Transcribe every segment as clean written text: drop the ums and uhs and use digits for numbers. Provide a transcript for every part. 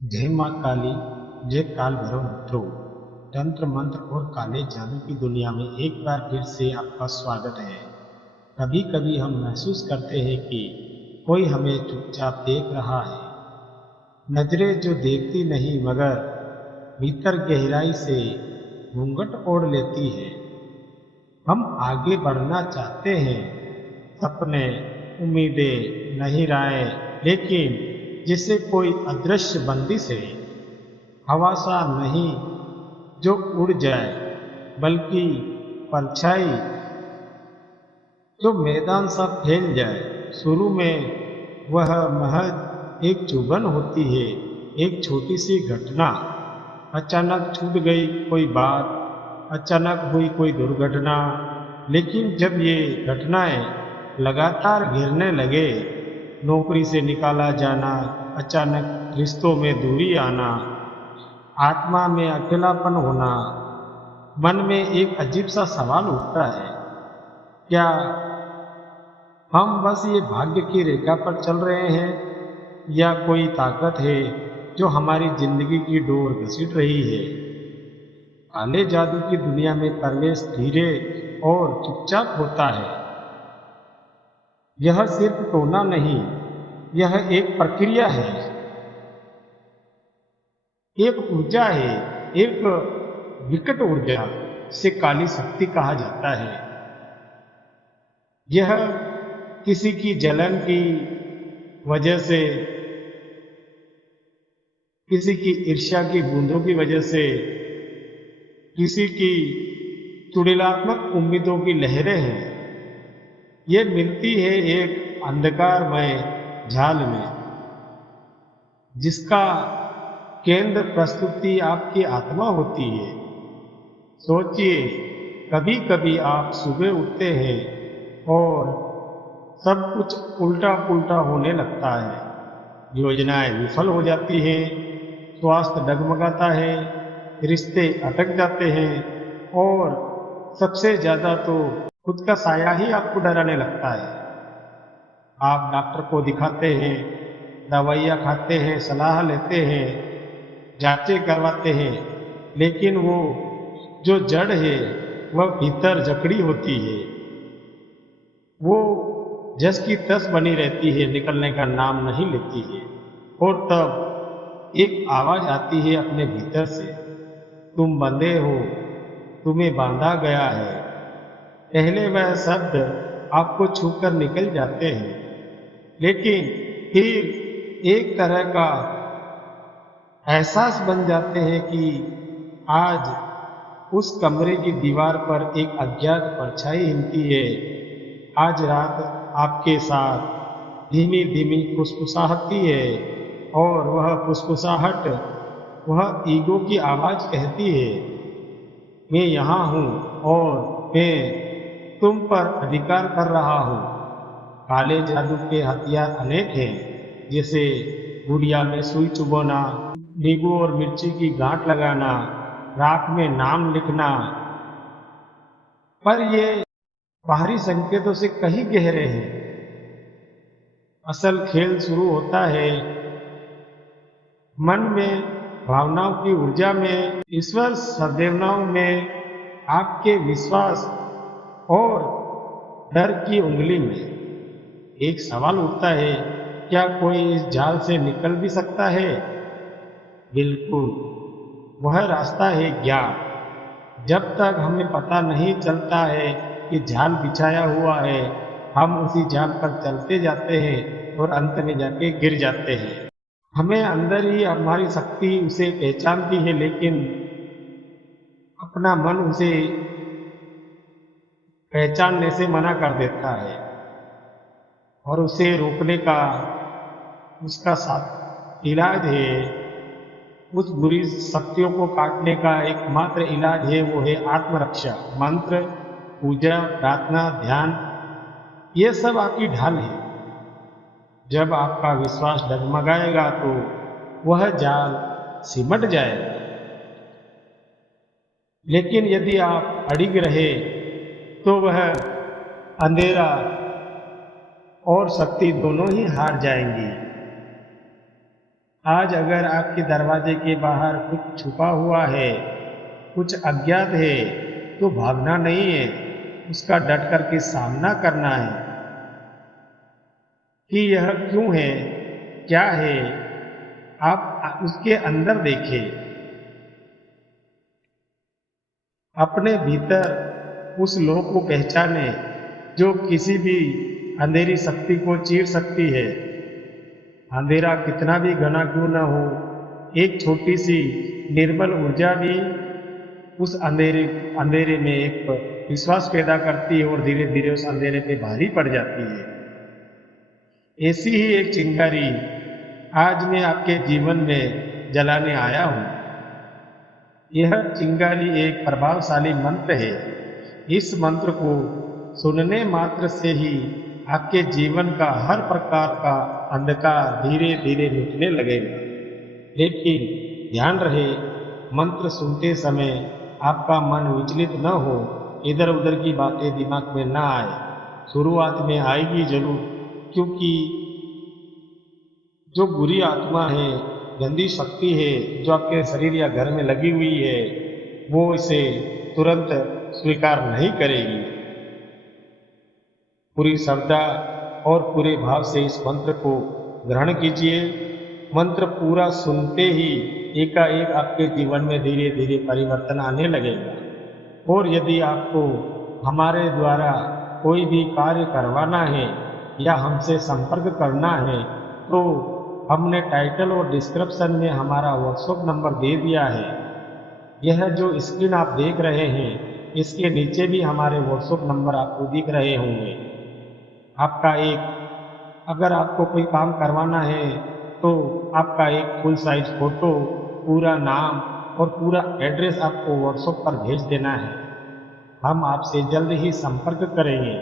जय माँ काली, जय काल भैरव मित्रों। तंत्र मंत्र और काले जादू की दुनिया में एक बार फिर से आपका स्वागत है। कभी कभी हम महसूस करते हैं कि कोई हमें चुपचाप देख रहा है। नजरें जो देखती नहीं मगर भीतर गहराई से घूंघट ओढ़ लेती है। हम आगे बढ़ना चाहते हैं, सपने, उम्मीदें, नहीं राहें, लेकिन जिसे कोई अदृश्य बंदिश है। हवा सा नहीं जो उड़ जाए, बल्कि परछाई जो मैदान सा फैल जाए। शुरू में वह महज एक चुभन होती है, एक छोटी सी घटना। अचानक छूट गई कोई बात, अचानक हुई कोई दुर्घटना। लेकिन जब ये घटनाएं लगातार घिरने लगे, नौकरी से निकाला जाना, अचानक रिश्तों में दूरी आना, आत्मा में अकेलापन होना, मन में एक अजीब सा सवाल उठता है, क्या हम बस ये भाग्य की रेखा पर चल रहे हैं, या कोई ताकत है जो हमारी जिंदगी की डोर घसीट रही है। काले जादू की दुनिया में प्रवेश धीरे और चुपचाप होता है। यह सिर्फ टोना नहीं, यह एक प्रक्रिया है, एक ऊर्जा है, एक विकट ऊर्जा से काली शक्ति कहा जाता है। यह किसी की जलन की वजह से, किसी की ईर्ष्या की बूंदों की वजह से, किसी की तुलनात्मक उम्मीदों की लहरें हैं। ये मिलती है एक अंधकारमय जाल में, जिसका केंद्र प्रस्तुति आपकी आत्मा होती है। सोचिए, कभी कभी आप सुबह उठते हैं और सब कुछ उल्टा पुल्टा होने लगता है। योजनाएं विफल हो जाती हैं, स्वास्थ्य डगमगाता है, रिश्ते अटक जाते हैं, और सबसे ज्यादा तो खुद का साया ही आपको डराने लगता है। आप डॉक्टर को दिखाते हैं, दवाइयाँ खाते हैं, सलाह लेते हैं, जांचें करवाते हैं, लेकिन वो जो जड़ है वह भीतर जकड़ी होती है। वो जस की तस बनी रहती है, निकलने का नाम नहीं लेती है। और तब एक आवाज आती है अपने भीतर से, तुम बंधे हो, तुम्हें बांधा गया है। पहले वह शब्द आपको छूकर निकल जाते हैं, लेकिन फिर एक तरह का एहसास बन जाते हैं कि आज उस कमरे की दीवार पर एक अज्ञात परछाई हिलती है। आज रात आपके साथ धीमी धीमी फुसफुसाहटती है, और वह फुसफुसाहट, वह ईगो की आवाज कहती है, मैं यहाँ हूँ और मैं तुम पर अधिकार कर रहा हूँ। काले जादू के हथियार अनेक हैं, जैसे गुड़िया में सुई चुभोना, नींबू और मिर्ची की गांठ लगाना, राख में नाम लिखना। पर ये बाहरी संकेतों से कहीं गहरे हैं। असल खेल शुरू होता है मन में, भावनाओं की ऊर्जा में, ईश्वर सद्भावनाओं में, आपके विश्वास और डर की उंगली में। एक सवाल उठता है, क्या कोई इस जाल से निकल भी सकता है? बिल्कुल, वह रास्ता है ज्ञान। जब तक हमें पता नहीं चलता है कि जाल बिछाया हुआ है, हम उसी जाल पर चलते जाते हैं और अंत में जाके गिर जाते हैं। हमें अंदर ही हमारी शक्ति उसे पहचानती है, लेकिन अपना मन उसे पहचानने से मना कर देता है, और उसे रोकने का उसका साथ इलाज है, उस बुरी शक्तियों को काटने का एकमात्र इलाज है, वो है आत्मरक्षा। मंत्र, पूजा, प्रार्थना, ध्यान, ये सब आपकी ढाल है। जब आपका विश्वास डगमगाएगा तो वह जाल सिमट जाएगा। लेकिन यदि आप अड़िग रहे तो वह अंधेरा और शक्ति दोनों ही हार जाएंगी। आज अगर आपके दरवाजे के बाहर कुछ छुपा हुआ है, कुछ अज्ञात है, तो भागना नहीं है, उसका डट करके सामना करना है कि यह क्यों है, क्या है। आप उसके अंदर देखें, अपने भीतर उस लौ को पहचाने जो किसी भी अंधेरी शक्ति को चीर सकती है। अंधेरा कितना भी घना क्यों न हो, एक छोटी सी निर्बल ऊर्जा भी उस अंधेरे में एक विश्वास पैदा करती है और धीरे धीरे उस अंधेरे पे भारी पड़ जाती है। ऐसी ही एक चिंगारी आज मैं आपके जीवन में जलाने आया हूँ। यह चिंगारी एक प्रभावशाली मंत्र है। इस मंत्र को सुनने मात्र से ही आपके जीवन का हर प्रकार का अंधकार धीरे धीरे मिटने लगेगा। लेकिन ध्यान रहे, मंत्र सुनते समय आपका मन विचलित न हो, इधर उधर की बातें दिमाग में न आए। शुरुआत में आएगी जरूर, क्योंकि जो बुरी आत्मा है, गंदी शक्ति है जो आपके शरीर या घर में लगी हुई है, वो इसे तुरंत स्वीकार नहीं करेगी। पूरी श्रद्धा और पूरे भाव से इस मंत्र को ग्रहण कीजिए। मंत्र पूरा सुनते ही एकाएक आपके जीवन में धीरे धीरे परिवर्तन आने लगेगा। और यदि आपको हमारे द्वारा कोई भी कार्य करवाना है या हमसे संपर्क करना है, तो हमने टाइटल और डिस्क्रिप्शन में हमारा व्हाट्सएप नंबर दे दिया है। यह जो स्क्रीन आप देख रहे हैं, इसके नीचे भी हमारे व्हाट्सएप नंबर आपको दिख रहे होंगे। आपका अगर आपको कोई काम करवाना है तो आपका एक फुल साइज फोटो, पूरा नाम और पूरा एड्रेस आपको व्हाट्सएप पर भेज देना है। हम आपसे जल्द ही संपर्क करेंगे।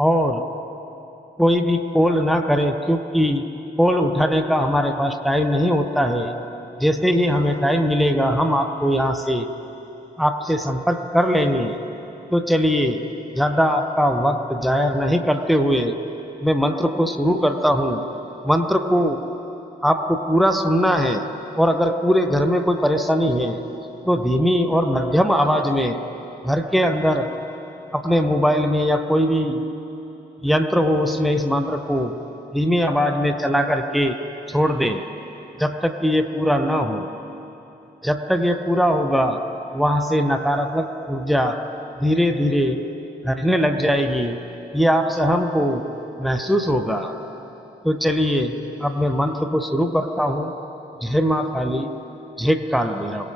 और कोई भी कॉल ना करें, क्योंकि कॉल उठाने का हमारे पास टाइम नहीं होता है। जैसे ही हमें टाइम मिलेगा हम आपको यहाँ से आपसे संपर्क कर लेंगे। तो चलिए, ज़्यादा आपका वक्त जाया नहीं करते हुए मैं मंत्र को शुरू करता हूँ। मंत्र को आपको पूरा सुनना है, और अगर पूरे घर में कोई परेशानी है तो धीमी और मध्यम आवाज़ में घर के अंदर अपने मोबाइल में या कोई भी यंत्र हो उसमें इस मंत्र को धीमी आवाज़ में चला करके छोड़ दें, जब तक कि ये पूरा ना हो। जब तक ये पूरा होगा, वहाँ से नकारात्मक ऊर्जा धीरे धीरे घटने लग जाएगी। ये आप सहम को महसूस होगा। तो चलिए, अब मैं मंत्र को शुरू करता हूँ। जय माँ काली, जय काल भैरव।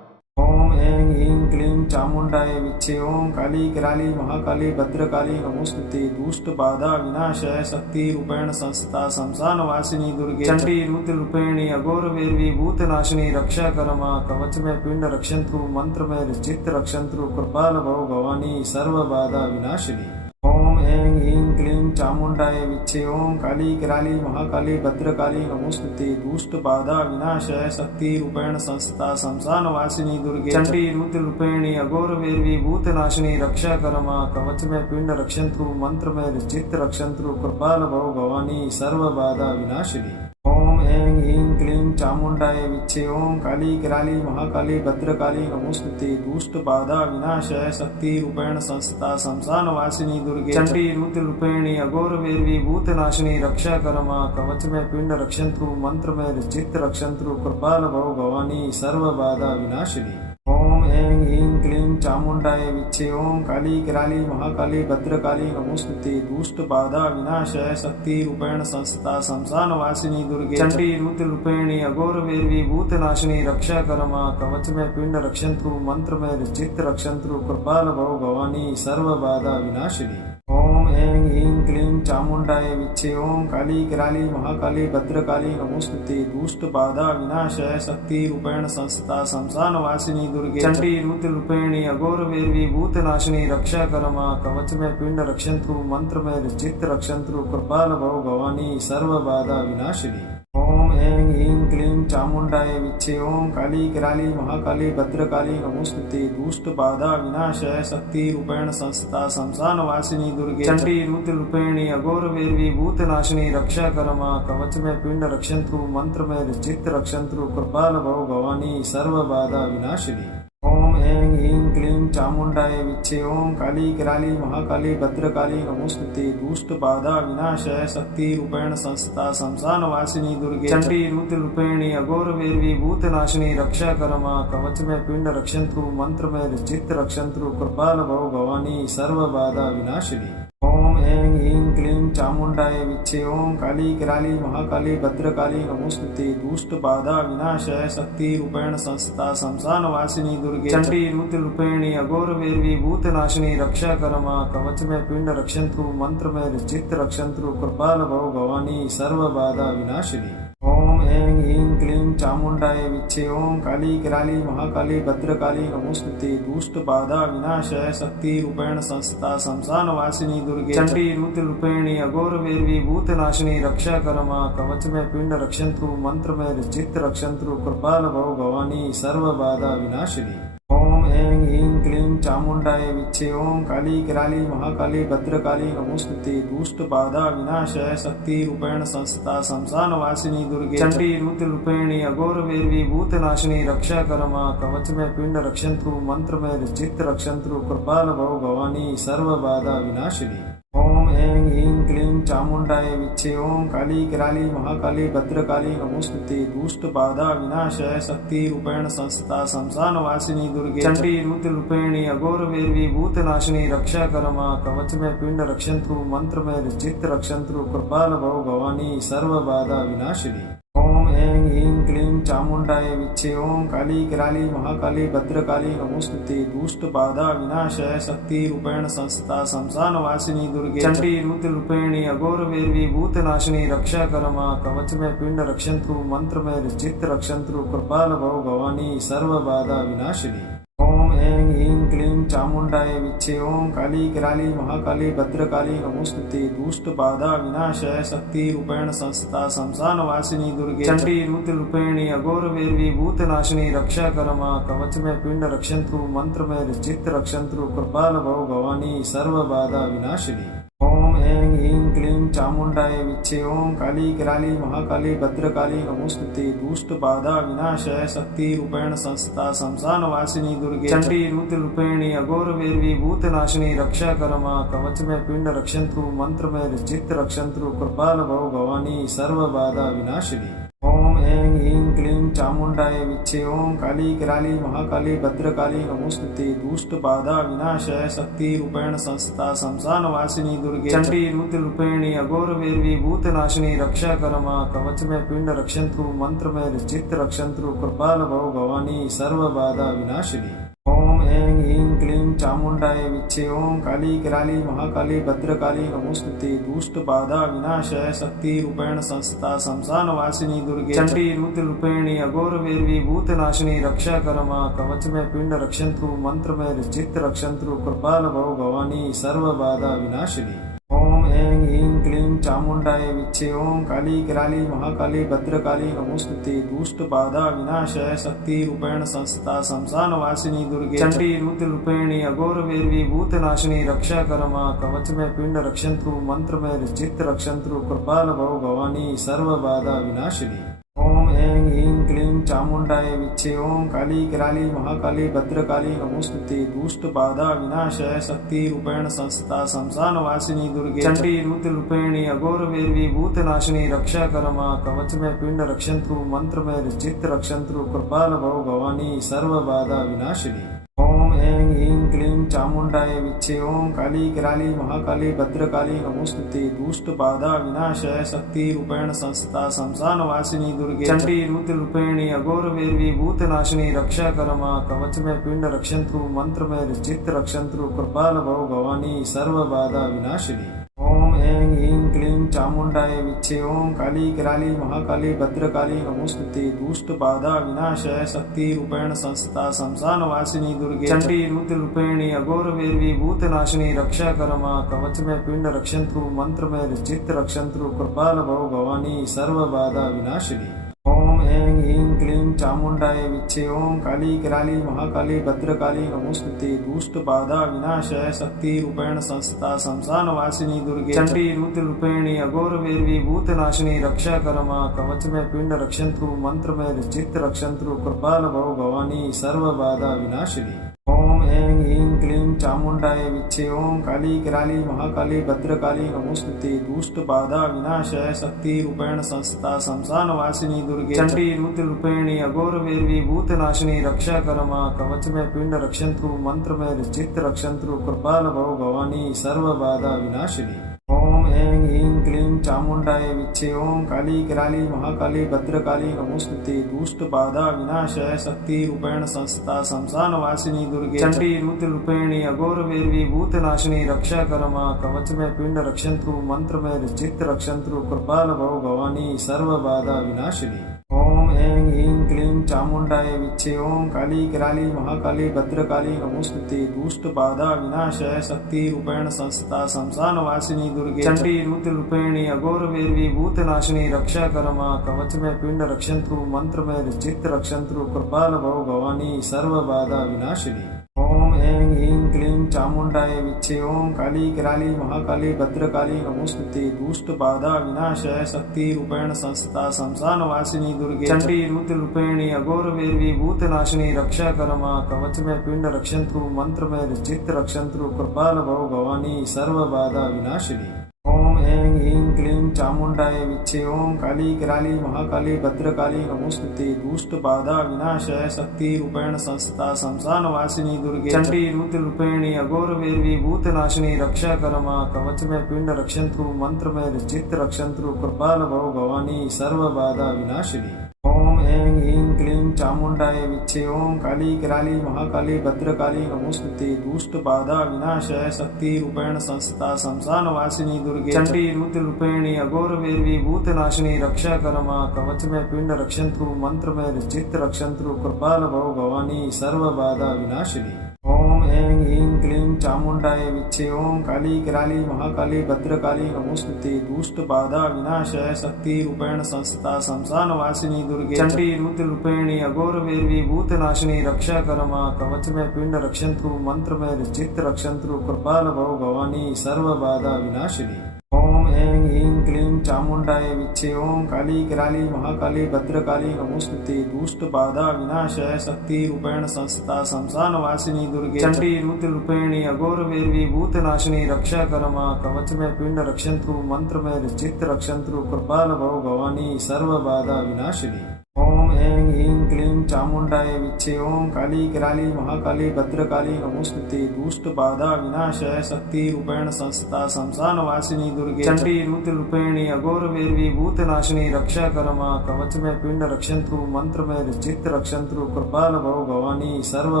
ओम ऐं ह्रीं क्लीं चामुंडाय विच्चे। ओम काली कराली महाकाली भद्रकाली नमोस्तुते। दुष्ट बाधा विनाशाय शक्ति रूपेण संस्था शमशान वासिनी दुर्गे चंडी रुद्र रूपेणी अघोर वैरवी भूतनाशिनी रक्षा करमा। कवच में पिंड रक्षंत्रु, मंत्र में चित्त रक्षंत्रु, कृपाल भव भवानी सर्व बाधा विनाशिनी। ओम ऐं ह्रीं क्लीं चामुंडाय विच्चे। ओम काली कराली महाकाली भद्रकाली नमोस्तुते। दुष्ट बाधा विनाशाय शक्ति रूपेण संस्था शमशान वासिनी दुर्गे चंडी रुद्र रूपेणी अघोर वैरवी भूतनाशिनी रक्षा करमा। कवच में पिंड रक्षंत्रु, मंत्र में चित्त रक्षंत्रु, कृपाल भव भवानी सर्व बाधा विनाशिनी। ओम ऐं ह्रीं क्लीं चामुंडाय विच्चे। ओम काली कराली महाकाली भद्रकाली नमोस्तुते। दुष्ट बाधा विनाशाय शक्ति रूपेण संस्था शमशान वासिनी दुर्गे चंडी रुद्र रूपेणी अघोर वैरवी भूतनाशिनी रक्षा करमा। कवच में पिंड रक्षंत्रु, मंत्र में चित्त रक्षंत्रु, कृपाल भव भवानी सर्व बाधा विनाशिनी। ओम ऐं ह्रीं क्लीं चामुंडाय विच्चे। ओम काली कराली महाकाली भद्रकाली नमोस्तुते। दुष्ट बाधा विनाशाय शक्ति रूपेण संस्था शमशान वासिनी दुर्गे चंडी रुद्र रूपेणी अघोर वैरवी भूतनाशिनी रक्षा करमा। कवच में पिंड रक्षंत्रु, मंत्र में चित्त रक्षंत्रु, कृपाल भव भवानी सर्व बाधा विनाशिनी। ओम ऐं ह्रीं क्लीं चामुंडाय विच्चे। ओम काली कराली महाकाली भद्रकाली नमोस्तुते। दुष्ट बाधा विनाशाय शक्ति रूपेण संस्था शमशान वासिनी दुर्गे चंडी रुद्र रूपेणी अघोर वैरवी भूतनाशिनी रक्षा करमा। कवच में पिंड रक्षंत्रु, मंत्र में चित्त रक्षंत्रु, कृपाल भव भवानी सर्व बाधा विनाशिनी। ओम ऐं ह्रीं क्लीं चामुण्डाय विच्चे। ओम काली कराली महाकाली भद्रकाली नमोस्तुते। दुष्ट बाधा विनाशाय शक्ति रूपेण संस्था शमशान वासिनी दुर्गे चंडी रुद्र रूपेणी अघोर वेरवी भूतनाशिनी रक्षा करमा। कवच में पिंड रक्षंत्रु मंत्र में चित्त रक्षंत्रु कृपाल भव भवानी सर्व बाधा विनाशिनी। ओम ऐं ह्रीं क्लीं चामुण्डाय विच्चे। ओम काली कराली महाकाली भद्रकाली नमोस्तुते। दुष्ट बाधा विनाशाय शक्ति रूपेण संस्था शमशान वासिनी दुर्गे चंडी रुद्र रूपेणी अघोर वेरवी भूतनाशिनी रक्षा करमा। कवच में पिंड रक्षंत्रु मंत्र में चित्त रक्षंत्रु कृपाल भव भवानी सर्व बाधा विनाशिनी। ओम ऐं ह्रीं क्लीं चामुण्डाय विच्चे। ओम काली कराली महाकाली भद्रकाली नमोस्तुते। दुष्ट बाधा विनाशाय शक्ति रूपेण संस्था शमशान वासिनी दुर्गे चंडी रुद्र रूपेणी अघोर वेरवी भूतनाशिनी रक्षा करमा। कवच में पिंड रक्षंत्रु मंत्र में चित्त रक्षंत्रु कृपाल भव भवानी सर्व बाधा विनाशिनी। ओम ऐं ह्रीं क्लीं चामुण्डाय विच्चे। ओम काली कराली महाकाली भद्रकाली नमोस्तुते। दुष्ट बाधा विनाशाय शक्ति रूपेण संस्था शमशान वासिनी दुर्गे चंडी रुद्र रूपेणी अघोर वेरवी भूतनाशिनी रक्षा करमा। कवच में पिंड रक्षंत्रु मंत्र में चित्त रक्षंत्रु कृपाल भव भवानी सर्व बाधा विनाशिनी। ओम ऐं ह्रीं क्लीं चामुण्डाय विच्चे। ओम काली कराली महाकाली भद्रकाली नमोस्तुते। दुष्ट बाधा विनाशाय शक्ति रूपेण संस्था शमशान वासिनी दुर्गे चंडी रुद्र रूपेणी अघोर वेरवी भूतनाशिनी रक्षा करमा। कवच में पिंड रक्षंत्रु मंत्र में चित्त रक्षंत्रु कृपाल भव भवानी सर्व बाधा विनाशिनी। ओम ऐं ह्रीं क्लीं चामुण्डाय विच्चे। ओम काली कराली महाकाली भद्रकाली नमोस्तुते। दुष्ट बाधा विनाशाय शक्ति रूपेण संस्था शमशान वासिनी दुर्गे चंडी रुद्र रूपेणी अघोर वेरवी भूतनाशिनी रक्षा करमा। कवच में पिंड रक्षंत्रु मंत्र में चित्त रक्षंत्रु कृपाल भव भवानी सर्व बाधा विनाशिनी। ओम ऐं ह्रीं क्लीं चामुण्डाय विच्चे। ओम काली कराली महाकाली भद्रकाली नमोस्तुते। दुष्ट बाधा विनाशाय शक्ति रूपेण संस्था शमशान वासिनी दुर्गे चंडी रुद्र रूपेणी अघोर वेरवी भूतनाशिनी रक्षा करमा। कवच में पिंड रक्षंत्रु मंत्र में चित्त रक्षंत्रु कृपाल भव भवानी सर्व बाधा विनाशिनी। ओम ऐं ह्रीं क्लीं चामुण्डाय विच्चे। ओम काली कराली महाकाली भद्रकाली नमोस्तुते। दुष्ट बाधा विनाशाय शक्ति रूपेण संस्था शमशान वासिनी दुर्गे चंडी रुद्र रूपेणी अघोर वेरवी भूतनाशिनी रक्षा करमा। कवच में पिंड रक्षंत्रु मंत्र में चित्त रक्षंत्रु कृपाल भव भवानी सर्व बाधा विनाशिनी। ओम ऐं ह्रीं क्लीं चामुण्डाय विच्चे। ओम काली कराली महाकाली भद्रकाली नमोस्तुते। दुष्ट बाधा विनाशाय शक्ति रूपेण संस्था शमशान वासिनी दुर्गे चंडी रुद्र रूपेणी अघोर वेरवी भूतनाशिनी रक्षा करमा। कवच में पिंड रक्षंत्रु मंत्र में चित्त रक्षंत्रु कृपाल भव भवानी सर्व बाधा विनाशिनी। ओम ऐं ह्रीं क्लीं चामुण्डाय विच्चे। ओम काली कराली महाकाली भद्रकाली नमोस्तुते। दुष्ट बाधा विनाशाय शक्ति रूपेण संस्था शमशान वासिनी दुर्गे चंडी रुद्र रूपेणी अघोर वेरवी भूतनाशिनी रक्षा करमा। कवच में पिंड रक्षंत्रु मंत्र में चित्त रक्षंत्रु कृपाल भव भवानी सर्व बाधा विनाशिनी। ओम ऐं ह्रीं क्लीं चामुण्डाय विच्चे। ओम काली कराली महाकाली भद्रकाली नमोस्तुते। दुष्ट बाधा विनाशाय शक्ति रूपेण संस्था शमशान वासिनी दुर्गे चंडी रुद्र रूपेणी अघोर वेरवी भूतनाशिनी रक्षा करमा। कवच में पिंड रक्षंत्रु मंत्र में चित्त रक्षंत्रु कृपाल भव भवानी सर्व बाधा विनाशिनी। ओम ऐं ह्रीं क्लीं चामुण्डाय विच्चे। ओम काली कराली महाकाली भद्रकाली नमोस्तुते। दुष्ट बाधा विनाशाय शक्ति रूपेण संस्था शमशान वासिनी दुर्गे चंडी रुद्र रूपेणी अघोर वेरवी भूतनाशिनी रक्षा करमा। कवच में पिंड रक्षंत्रु मंत्र में चित्त रक्षंत्रु कृपाल भव भवानी सर्व बाधा विनाशिनी। ओम ऐं ह्रीं क्लीं चामुण्डाय विच्चे। ओम काली कराली महाकाली भद्रकाली नमोस्तुते। दुष्ट बाधा विनाशाय शक्ति रूपेण संस्था शमशान वासिनी दुर्गे चंडी रुद्र रूपेणी अघोर वेरवी भूतनाशिनी रक्षा करमा। कवच में पिंड रक्षंत्रु मंत्र में चित्त रक्षंत्रु कृपाल भव भवानी सर्व बाधा विनाशिनी। ओम ऐं ह्रीं क्लीं चामुण्डाय विच्चे। ओम काली कराली महाकाली भद्रकाली नमोस्तुते। दुष्ट बाधा विनाशाय शक्ति रूपेण संस्था शमशान वासिनी दुर्गे चंडी रुद्र रूपेणी अघोर वेरवी भूतनाशिनी रक्षा करमा। कवच में पिंड रक्षंत्रु मंत्र में चित्त रक्षंत्रु कृपाल भव भवानी सर्व बाधा विनाशिनी। ओम ऐं ह्रीं क्लीं चामुण्डाय विच्चे। ओम काली कराली महाकाली भद्रकाली नमोस्तुते। दुष्ट बाधा विनाशाय शक्ति रूपेण संस्था शमशान वासिनी दुर्गे चंडी रुद्र रूपेणी अघोर वेरवी भूतनाशिनी रक्षा करमा। कवच में पिंड रक्षंत्रु मंत्र में चित्त रक्षंत्रु कृपाल भव भवानी सर्व बाधा विनाशिनी। ओम ऐं ह्रीं क्लीं चामुण्डाय विच्चे। ओम काली कराली महाकाली भद्रकाली नमोस्तुते। दुष्ट बाधा विनाशाय शक्ति रूपेण संस्था शमशान वासिनी दुर्गे चंडी रुद्र रूपेणी अघोर वेरवी भूतनाशिनी रक्षा करमा कवच में पिंड रक्षंत्रु मंत्र में चित्त रक्षंत्रु कृपाल भव भवानी सर्व बाधा विनाशिनी। ओम ऐं ह्रीं क्लीं चामुण्डाय विच्चे। ओम काली कराली महाकाली भद्रकाली नमोस्तुते। दुष्ट बाधा विनाशाय शक्ति रूपेण संस्था शमशान वासिनी दुर्गे चंडी रुद्र रूपेणी अघोर वेरवी भूतनाशिनी रक्षा करमा कवच में पिंड रक्षंत्रु मंत्र में चित्त रक्षंत्रु कृपाल भव भवानी सर्व बाधा विनाशिनी। ओम ऐं ह्रीं क्लीं चामुण्डाय विच्चे। ओम काली कराली महाकाली भद्रकाली नमोस्तुते। दुष्ट बाधा विनाशाय शक्ति रूपेण संस्था शमशान वासिनी दुर्गे चंडी रुद्र रूपेणी अघोर वेरवी भूतनाशिनी रक्षा करमा कवच में पिंड रक्षंत्रु मंत्र में चित्त रक्षंत्रु कृपाल भव भवानी सर्व बाधा विनाशिनी। ओम ऐं ह्रीं क्लीं चामुण्डाय विच्चे। ओम काली कराली महाकाली भद्रकाली नमोस्तुते। दुष्ट बाधा विनाशाय शक्ति रूपेण संस्था शमशान वासिनी दुर्गे चंडी रुद्र रूपेणी अघोर वेरवी भूतनाशिनी रक्षा करमा कवच में पिंड रक्षंत्रु मंत्र में चित्त रक्षंत्रु कृपाल भव भवानी सर्व बाधा विनाशिनी। ओम ऐं ह्रीं क्लीं चामुण्डाय विच्चे। ओम काली कराली महाकाली भद्रकाली नमोस्तुते। दुष्ट बाधा विनाशाय शक्ति रूपेण संस्था शमशान वासिनी दुर्गे चंडी रुद्र रूपेणी अघोर वेरवी भूतनाशिनी रक्षा करमा कवच में पिंड रक्षंत्रु मंत्र में चित्त रक्षंत्रु कृपाल भव भवानी सर्व बाधा विनाशिनी। ओम ऐं ह्रीं क्लीं चामुण्डाय विच्चे। ओम काली कराली महाकाली भद्रकाली नमोस्तुते। दुष्ट बाधा विनाशाय शक्ति रूपेण संस्था शमशान वासिनी दुर्गे चंडी रुद्र रूपेणी अघोर वेरवी भूतनाशिनी रक्षा करमा कवच में पिंड रक्षंत्रु मंत्र में चित्त रक्षंत्रु कृपाल भव भवानी सर्व बाधा विनाशिनी। ओम ऐं ह्रीं क्लीं चामुण्डाय विच्चे। ओम काली कराली महाकाली भद्रकाली नमोस्तुते। दुष्ट बाधा विनाशाय शक्ति रूपेण संस्था शमशान वासिनी दुर्गे चंडी रुद्र रूपेणी अघोर वेरवी भूतनाशिनी रक्षा करमा कवच में पिंड रक्षंत्रु मंत्र में चित्त रक्षंत्रु कृपाल भव भवानी सर्व बाधा विनाशिनी। ओम ऐं ह्रीं क्लीं चामुण्डाय विच्चे। ओम काली कराली महाकाली भद्रकाली नमोस्तुते। दुष्ट बाधा विनाशाय शक्ति रूपेण संस्था शमशान वासिनी दुर्गे चंडी रुद्र रूपेणी अघोर वेरवी भूतनाशिनी रक्षा करमा कवच में पिंड रक्षंत्रु मंत्र में चित्त रक्षंत्रु कृपाल भव भवानी सर्व बाधा विनाशिनी। ओम ऐं ह्रीं क्लीं चामुण्डाय विच्चे। ओम काली कराली महाकाली भद्रकाली नमोस्तुते। दुष्ट बाधा विनाशाय शक्ति रूपेण संस्था शमशान वासिनी दुर्गे चंडी रुद्र रूपेणी अघोर वेरवी भूतनाशिनी रक्षा करमा कवच में पिंड रक्षंत्रु मंत्र में चित्त रक्षंत्रु कृपाल भव भवानी सर्व बाधा विनाशिनी। ओम ऐं ह्रीं क्लीं चामुण्डाय विच्चे। ओम काली कराली महाकाली भद्रकाली नमोस्तुते। दुष्ट बाधा विनाशाय शक्ति रूपेण संस्था शमशान वासिनी दुर्गे चंडी रुद्र रूपेणी अघोर वेरवी भूतनाशिनी रक्षा करमा कवच में पिंड रक्षंत्रु मंत्र में चित्त रक्षंत्रु कृपाल भव भवानी सर्व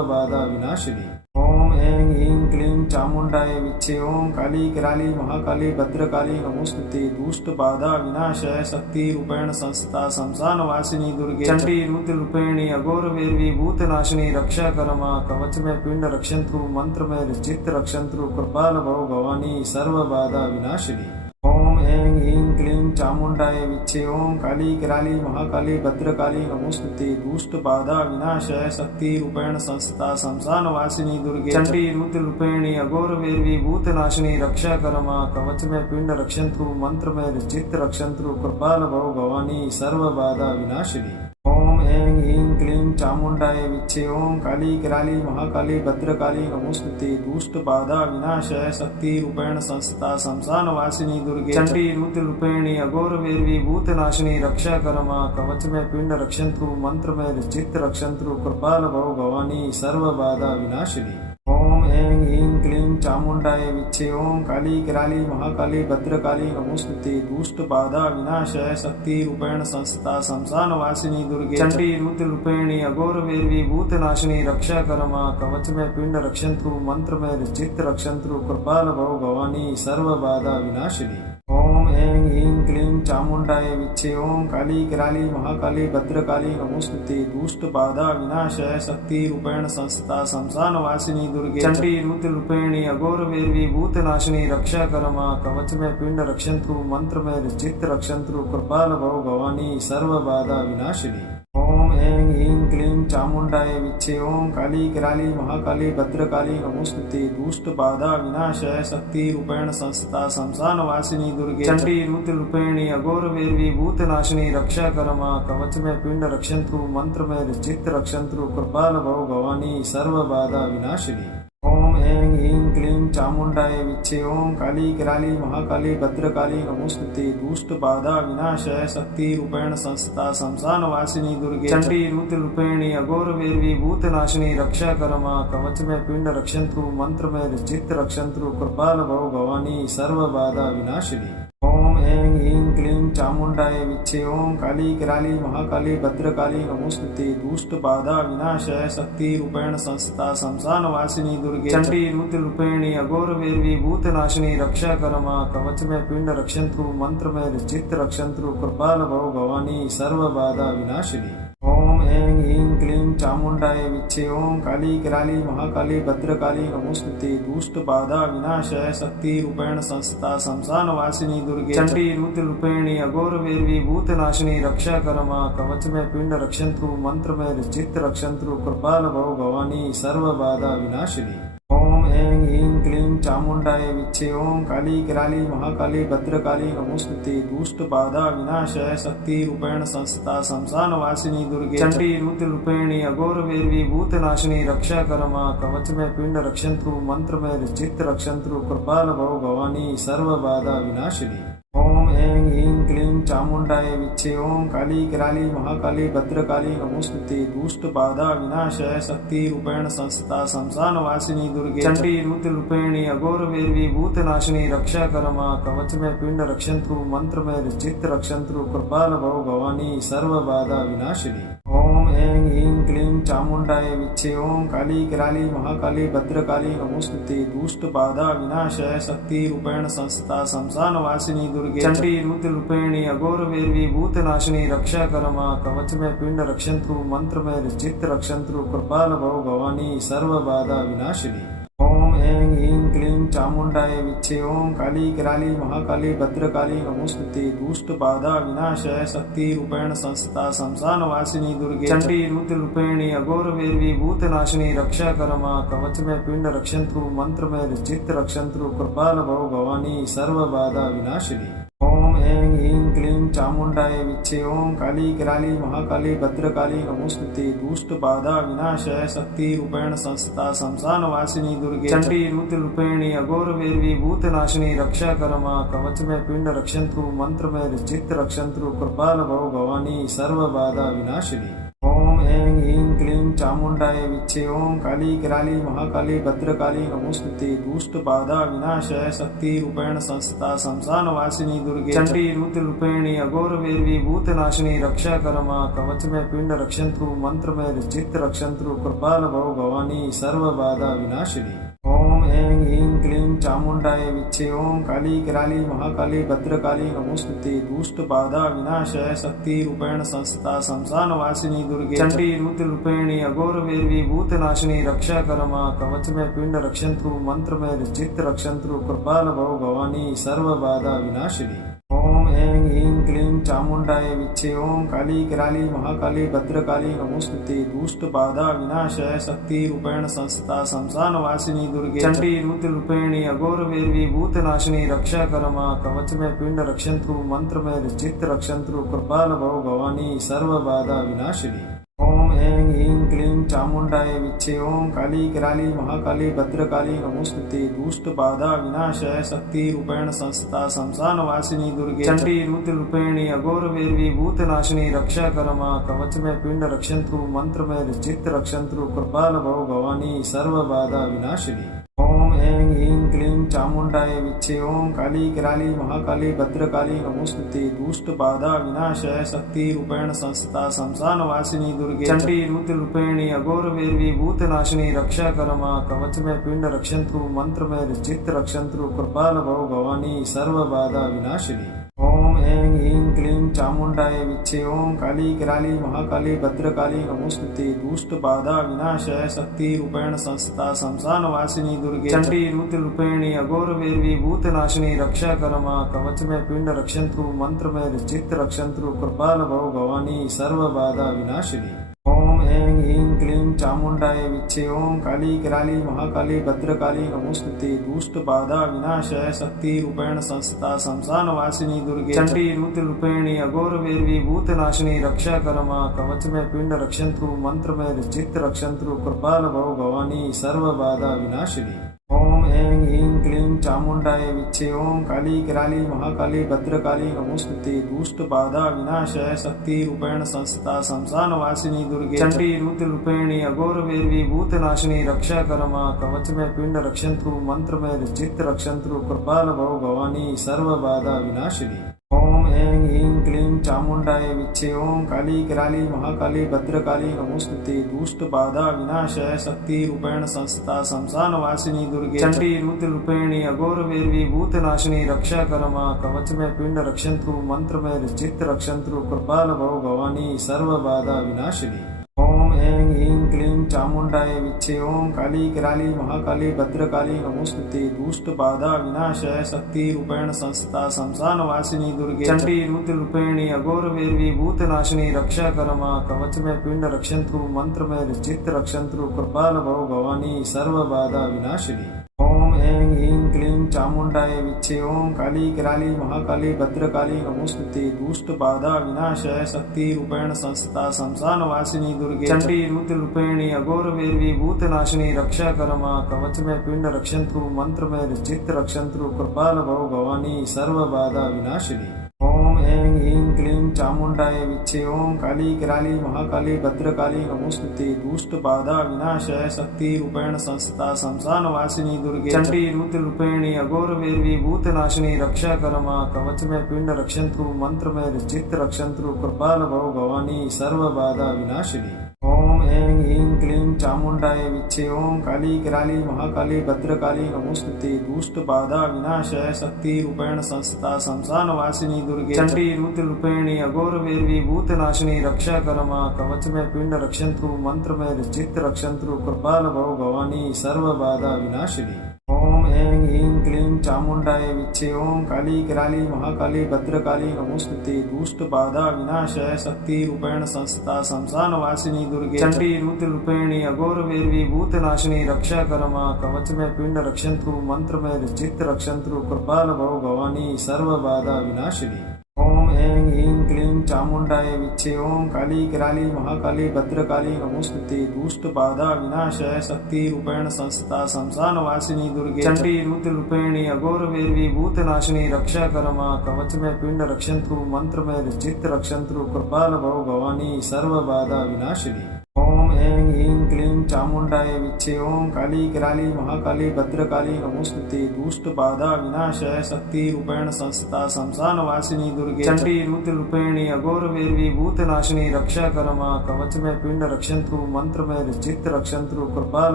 बाधा विनाशिनी। ओम ऐं ह्रीं क्लीं चामुण्डाय विच्चे। ओम काली कराली महाकाली भद्रकाली नमोस्तुते। दुष्ट बाधा विनाशाय शक्ति रूपेण संस्था शमशान वासिनी दुर्गे चंडी रुद्र रूपेणी अघोर वेरवी भूतनाशिनी रक्षा करमा कवच में पिंड रक्षंत्रु मंत्र में चित्त रक्षंत्रु कृपाल भव भवानी सर्व बाधा विनाशिनी। ओम ऐं ह्रीं क्लीं चामुण्डाय विच्चे। ओम काली कराली महाकाली भद्रकाली नमोस्तुते। दुष्ट बाधा विनाशाय शक्ति रूपेण संस्था शमशान वासिनी दुर्गे चंडी रुद्र रूपेणी अघोर वेरवी भूतनाशिनी रक्षा करमा कवच में पिंड रक्षंत्रु मंत्र में चित्त रक्षंत्रु कृपाल भव भवानी सर्व बाधा विनाशिनी। ओम ऐं ह्रीं क्लीं चामुण्डाय विच्चे। ओम काली कराली महाकाली भद्रकाली नमोस्तुते। दुष्ट बाधा विनाशाय शक्ति रूपेण संस्था शमशान वासिनी दुर्गे चंडी रुद्र रूपेणी अघोर वेरवी भूतनाशिनी रक्षा करमा कवच में पिंड रक्षंत्रु मंत्र में चित्त रक्षंत्रु कृपाल भव भवानी सर्व बाधा विनाशिनी। ओम ऐं ह्रीं क्लीं चामुण्डाय विच्चे। ओम काली कराली महाकाली भद्रकाली नमोस्तुते। दुष्ट बाधा विनाशाय शक्ति रूपेण संस्था शमशान वासिनी दुर्गे चंडी रुद्र रूपेणी अघोर वेरवी भूतनाशिनी रक्षा करमा कवच में पिंड रक्षंत्रु मंत्र में चित्त रक्षंत्रु कृपाल भव भवानी सर्व बाधा विनाशिनी। ओम ऐं ऐं ह्रीं क्लीं चामुण्डाय विच्चे। ओम काली कराली महाकाली भद्रकाली नमोस्तुते। दुष्ट बाधा विनाशय शक्ति रूपेण संस्था शमशान वासिनी दुर्गे चंडी रुद्र रूपेणी अघोर वैरवी भूतनाशिनी रक्षा करमा। कवच में पिंड रक्षंतु मंत्र में चित्त रक्षंतु कृपाल भव भवानी सर्व बाधा विनाशिनी। ओम ऐं ह्रीं क्लीं चामुण्डाय विच्चे। ओम काली कराली महाकाली भद्रकाली नमोस्तुते। दुष्ट बाधा विनाशय शक्ति रूपेण संस्था शमशान वासिनी दुर्गे चंडी रुद्र रूपेणी अघोर वैरवी भूतनाशिनी रक्षा करमा। कवच में पिंड रक्षंतु मंत्र में चित्त रक्षंतु कृपाल भव भवानी सर्व बाधा विनाशिनी। ओम ऐं ह्रीं क्लीं चामुण्डाय विच्चे। ओम काली कराली महाकाली भद्रकाली नमोस्तुते। दुष्ट बाधा विनाशय शक्ति रूपेण संस्था शमशान वासिनी दुर्गे चंडी रुद्र रूपेणी अघोर वैरवी भूतनाशिनी रक्षा करमा। कवच में पिंड रक्षंतु मंत्र में चित्त रक्षंतु कृपाल भव भवानी सर्व बाधा विनाशिनी। ओम ऐं ह्रीं क्लीं चामुण्डाय विच्चे। ओम काली कराली महाकाली भद्रकाली नमोस्तुते। दुष्ट बाधा विनाशय शक्ति रूपेण संस्था शमशान वासिनी दुर्गे चंडी रुद्र रूपेणी अघोर वैरवी भूतनाशिनी रक्षा करमा। कवच में पिंड रक्षंतु मंत्र में चित्त रक्षंतु कृपाल भव भवानी सर्व बाधा विनाशिनी। ओम ऐं ह्रीं क्लीं चामुण्डाय विच्चे। ओम काली कराली महाकाली भद्रकाली नमोस्तुते। दुष्ट बाधा विनाशय शक्ति रूपेण संस्था शमशान वासिनी दुर्गे चंडी रुद्र रूपेणी अघोर वैरवी भूतनाशिनी रक्षा करमा। कवच में पिंड रक्षंतु मंत्र में चित्त रक्षंतु कृपाल भव भवानी सर्व बाधा विनाशिनी। ओम ऐं ह्रीं क्लीं चामुण्डाय विच्चे। ओम काली कराली महाकाली भद्रकाली नमोस्तुते। दुष्ट बाधा विनाशय शक्ति रूपेण संस्था शमशान वासिनी दुर्गे चंडी रुद्र रूपेणी अघोर वैरवी भूतनाशिनी रक्षा करमा। कवच में पिंड रक्षंतु मंत्र में चित्त रक्षंतु कृपाल भव भवानी सर्व बाधा विनाशिनी। ओम ऐं ह्रीं क्लीं चामुण्डाय विच्चे। ओम काली कराली महाकाली भद्रकाली नमोस्तुते। दुष्ट बाधा विनाशय शक्ति रूपेण संस्था शमशान वासिनी दुर्गे चंडी रुद्र रूपेणी अघोर वैरवी भूतनाशिनी रक्षा करमा। कवच में पिंड रक्षंतु मंत्र में चित्त रक्षंतु कृपाल भव भवानी सर्व बाधा विनाशिनी। ओम ऐं ह्रीं क्लीं चामुण्डाय विच्चे। ओम काली कराली महाकाली भद्रकाली नमोस्तुते। दुष्ट बाधा विनाशय शक्ति रूपेण संस्था शमशान वासिनी दुर्गे चंडी रुद्र रूपेणी अघोर वैरवी भूतनाशिनी रक्षा करमा। कवच में पिंड रक्षंतु मंत्र में चित्त रक्षंतु कृपाल भव भवानी सर्व बाधा विनाशिनी। ओम ऐं ह्रीं क्लीं चामुण्डाय विच्चे। ओम काली कराली महाकाली भद्रकाली नमोस्तुते। दुष्ट बाधा विनाशय शक्ति रूपेण संस्था शमशान वासिनी दुर्गे चंडी रुद्र रूपेणी अघोर वैरवी भूतनाशिनी रक्षा करमा। कवच में पिंड रक्षंतु मंत्र में चित्त रक्षंतु कृपाल भव भवानी सर्व बाधा विनाशिनी। ओम ऐं ह्रीं क्लीं चामुण्डाय विच्चे। ओम काली कराली महाकाली भद्रकाली नमोस्तुते। दुष्ट बाधा विनाशय शक्ति रूपेण संस्था शमशान वासिनी दुर्गे चंडी रुद्र रूपेणी अघोर वैरवी भूतनाशिनी रक्षा करमा। कवच में पिंड रक्षंतु मंत्र में चित्त रक्षंतु कृपाल भव भवानी सर्व बाधा विनाशिनी। ओम ऐं ह्रीं क्लीं चामुण्डाय विच्चे। ओम काली कराली महाकाली भद्रकाली नमोस्तुते। दुष्ट बाधा विनाशय शक्ति रूपेण संस्था शमशान वासिनी दुर्गे चंडी रुद्र रूपेणी अघोर वैरवी भूतनाशिनी रक्षा करमा। कवच में पिंड रक्षंतु मंत्र में चित्त रक्षंतु कृपाल भव भवानी सर्व बाधा विनाशिनी। ओम ऐं ह्रीं क्लीं चामुण्डाय विच्चे। ओम काली कराली महाकाली भद्रकाली नमोस्तुते। दुष्ट बाधा विनाशय शक्ति रूपेण संस्था शमशान वासिनी दुर्गे चंडी रुद्र रूपेणी अघोर वैरवी भूतनाशिनी रक्षा करमा। कवच में पिंड रक्षंतु मंत्र में चित्त रक्षंतु कृपाल भव भवानी सर्व बाधा विनाशिनी। ओम ऐं ह्रीं क्लीं चामुण्डाय विच्चे। ओम काली कराली महाकाली भद्रकाली नमोस्तुते। दुष्ट बाधा विनाशय शक्ति रूपेण संस्था शमशान वासिनी दुर्गे चंडी रुद्र रूपेणी अघोर वैरवी भूतनाशिनी रक्षा करमा। कवच में पिंड रक्षंतु मंत्र में चित्त रक्षंतु कृपाल भव भवानी सर्व बाधा विनाशिनी। ओम ऐं ह्रीं क्लीं चामुण्डाय विच्चे। ओम काली कराली महाकाली भद्रकाली नमोस्तुते। दुष्ट बाधा विनाशय शक्ति रूपेण संस्था शमशान वासिनी दुर्गे चंडी रुद्र रूपेणी अघोर वैरवी भूतनाशिनी रक्षा करमा। कवच में पिंड रक्षंतु मंत्र में चित्त रक्षंतु कृपाल भव भवानी सर्व बाधा विनाशिनी। ओम ऐं ह्रीं क्लीं चामुण्डाय विच्चे। ओम काली कराली महाकाली भद्रकाली नमोस्तुते। दुष्ट बाधा विनाशय शक्ति रूपेण संस्था शमशान वासिनी दुर्गे चंडी रुद्र रूपेणी अघोर वैरवी भूतनाशिनी रक्षा करमा। कवच में पिंड रक्षंतु मंत्र में चित्त रक्षंतु कृपाल भव भवानी सर्व बाधा विनाशिनी। ओम ऐं ह्रीं क्लीं चामुण्डाय विच्चे। ओम काली कराली महाकाली भद्रकाली नमोस्तुते। दुष्ट बाधा विनाशाय शक्ति रूपेण संस्था शमशान वासिनी दुर्गे चंडी रुद्र रूपेणी अघोर वैरवी भूतनाशिनी रक्षा करमा। कवच में पिंड रक्षंत्रु मंत्र में चित्त रक्षंत्रु कृपाल भव भवानी सर्व बाधा विनाशिनी। ओम ऐं ह्रीं क्लीं चामुण्डाय विच्चे। ओम काली कराली महाकाली भद्रकाली नमोस्तुते। दुष्ट बाधा विनाशाय शक्ति रूपेण संस्था शमशान वासिनी दुर्गे चंडी रुद्र रूपेणी अघोर वैरवी भूतनाशिनी रक्षा करमा। कवच में पिंड रक्षंत्रु मंत्र में चित्त रक्षंत्रु कृपाल भव भवानी सर्व बाधा विनाशिनी। ओम ऐं ह्रीं क्लीं चामुण्डाय विच्चे। ओम काली कराली महाकाली भद्रकाली नमोस्तुते। दुष्ट बाधा विनाशाय शक्ति रूपेण संस्था शमशान वासिनी दुर्गे चंडी रुद्र रूपेणी अघोर वैरवी भूतनाशिनी रक्षा करमा। कवच में पिंड रक्षंत्रु मंत्र में चित्त रक्षंत्रु कृपाल भव भवानी सर्व बाधा विनाशिनी। ओम ऐं ह्रीं क्लीं चामुण्डाय विच्चे। ओम काली कराली महाकाली भद्रकाली नमोस्तुते। दुष्ट बाधा विनाशाय शक्ति रूपेण संस्था शमशान वासिनी दुर्गे चंडी रुद्र रूपेणी अघोर वैरवी भूतनाशिनी रक्षा करमा। कवच में पिंड रक्षंत्रु मंत्र में चित्त रक्षंत्रु कृपाल भव भवानी सर्व बाधा विनाशिनी। ओम ऐं ह्रीं क्लीं चामुण्डाय विच्चे। ओम काली कराली महाकाली भद्रकाली नमोस्तुते। दुष्ट बाधा विनाशाय शक्ति रूपेण संस्था शमशान वासिनी दुर्गे चंडी रुद्र रूपेणी अघोर वैरवी भूतनाशिनी रक्षा करमा। कवच में पिंड रक्षंत्रु मंत्र में चित्त रक्षंत्रु कृपाल भव भवानी सर्व बाधा विनाशिनी। ओम ऐं ह्रीं क्लीं चामुण्डाय विच्चे। ओम काली कराली महाकाली भद्रकाली नमोस्तुते। दुष्ट बाधा विनाशाय शक्ति रूपेण संस्था शमशान वासिनी दुर्गे चंडी रुद्र रूपेणी अघोर वैरवी भूतनाशिनी रक्षा करमा। कवच में पिंड रक्षंत्रु मंत्र में चित्त रक्षंत्रु कृपाल भव भवानी सर्व बाधा विनाशिनी। ओम ऐं ह्रीं क्लीं चामुण्डाय विच्चे। ओम काली कराली महाकाली भद्रकाली नमोस्तुते। दुष्ट बाधा विनाशाय शक्ति रूपेण संस्था शमशान वासिनी दुर्गे चंडी रुद्र रूपेणी अघोर वैरवी भूतनाशिनी रक्षा करमा। कवच में पिंड रक्षंत्रु मंत्र में चित्त रक्षंत्रु कृपाल भव भवानी सर्व बाधा विनाशिनी। ओम ऐं ह्रीं क्लीं चामुण्डाय विच्चे। ओम काली कराली महाकाली भद्रकाली नमोस्तुते। दुष्ट बाधा विनाशाय शक्ति रूपेण संस्था शमशान वासिनी दुर्गे चंडी रुद्र रूपेणी अघोर वैरवी भूतनाशिनी रक्षा करमा। कवच में पिंड रक्षंत्रु मंत्र में चित्त रक्षंत्रु कृपाल भव भवानी सर्व बाधा विनाशिनी। ओम ऐं ह्रीं क्लीं चामुण्डाय विच्चे। ओम काली कराली महाकाली भद्रकाली नमोस्तुते। दुष्ट बाधा विनाशाय शक्ति रूपेण संस्था शमशान वासिनी दुर्गे चंडी रुद्र रूपेणी अघोर वैरवी भूतनाशिनी रक्षा करमा। कवच में पिंड रक्षंत्रु मंत्र में चित्त रक्षंत्रु कृपाल भव भवानी सर्व बाधा विनाशिनी। ओम ऐं ह्रीं क्लीं चामुण्डाय विच्चे। ओम काली कराली महाकाली भद्रकाली नमोस्तुते। दुष्ट बाधा विनाशाय शक्ति रूपेण संस्था शमशान वासिनी दुर्गे चंडी रुद्र रूपेणी अघोर वैरवी भूतनाशिनी रक्षा करमा। कवच में पिंड रक्षंत्रु मंत्र में चित्त रक्षंत्रु कृपाल भव भवानी सर्व बाधा विनाशिनी। ओम ऐं ह्रीं क्लीं चामुण्डाय विच्चे। ओम काली कराली महाकाली भद्रकाली नमोस्तुते। दुष्ट बाधा विनाशाय शक्ति रूपेण संस्था शमशान वासिनी दुर्गे चंडी रुद्र रूपेणी अघोर वैरवी भूतनाशिनी रक्षा करमा। कवच में पिंड रक्षंत्रु मंत्र में चित्त रक्षंत्रु कृपाल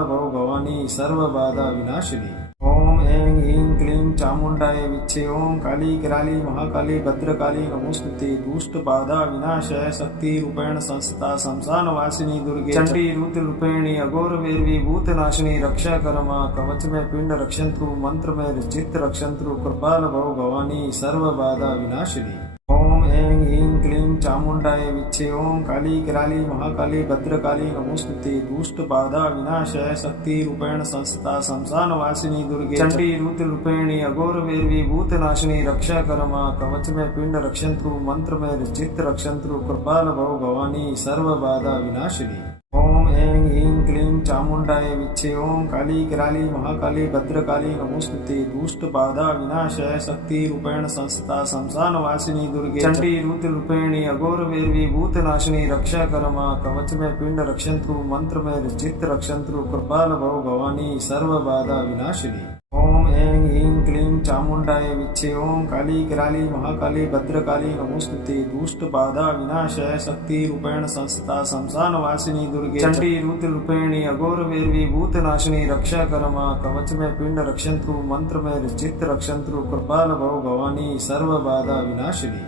भव भवानी सर्व बाधा विनाशिनी। ओम ऐं ह्रीं क्लीं चामुण्डाय विच्चे। ओम काली कराली महाकाली भद्रकाली नमोस्तुते। दुष्ट बाधा विनाशाय शक्ति रूपेण संस्था शमशान वासिनी दुर्गे चंडी रुद्र रूपेणी अघोर वैरवी भूतनाशिनी रक्षा करमा। कवच में पिंड रक्षंत्रु मंत्र में चित्त रक्षंत्रु कृपाल भव भवानी सर्व बाधा विनाशिनी। ओम ऐं ह्रीं क्लीं चामुण्डाय विच्चे। ओम काली कराली महाकाली भद्रकाली नमोस्तुते। दुष्ट बाधा विनाशाय शक्ति रूपेण संस्था शमशान वासिनी दुर्गे चंडी रुद्र रूपेणी अघोर वैरवी भूतनाशिनी रक्षा करमा। कवच में पिंड रक्षंत्रु मंत्र में चित्त रक्षंत्रु कृपाल भव भवानी सर्व बाधा विनाशिनी। ओम ऐं ह्रीं क्लीं चामुण्डाय विच्चे। ओम काली कराली महाकाली भद्रकाली नमोस्तुते। दुष्ट बाधा विनाशाय शक्ति रूपेण संस्था शमशान वासिनी दुर्गे चंडी रुद्र रूपेणी अघोर वैरवी भूतनाशिनी रक्षा करमा। कवच में पिंड रक्षंत्रु मंत्र में चित्त रक्षंत्रु कृपाल भव भवानी सर्व बाधा विनाशिनी। ओम ऐं ह्रीं क्लीं चामुण्डाय विच्चे। ओम काली कराली महाकाली भद्रकाली नमोस्तुते। दुष्ट बाधा विनाशाय शक्ति रूपेण संस्था शमशान वासिनी दुर्गे चंडी रुद्र रूपेणी अघोर वैरवी भूतनाशिनी रक्षा करमा। कवच में पिंड रक्षंत्रु मंत्र में चित्त रक्षंत्रु कृपाल भव भवानी सर्व बाधा विनाशिनी।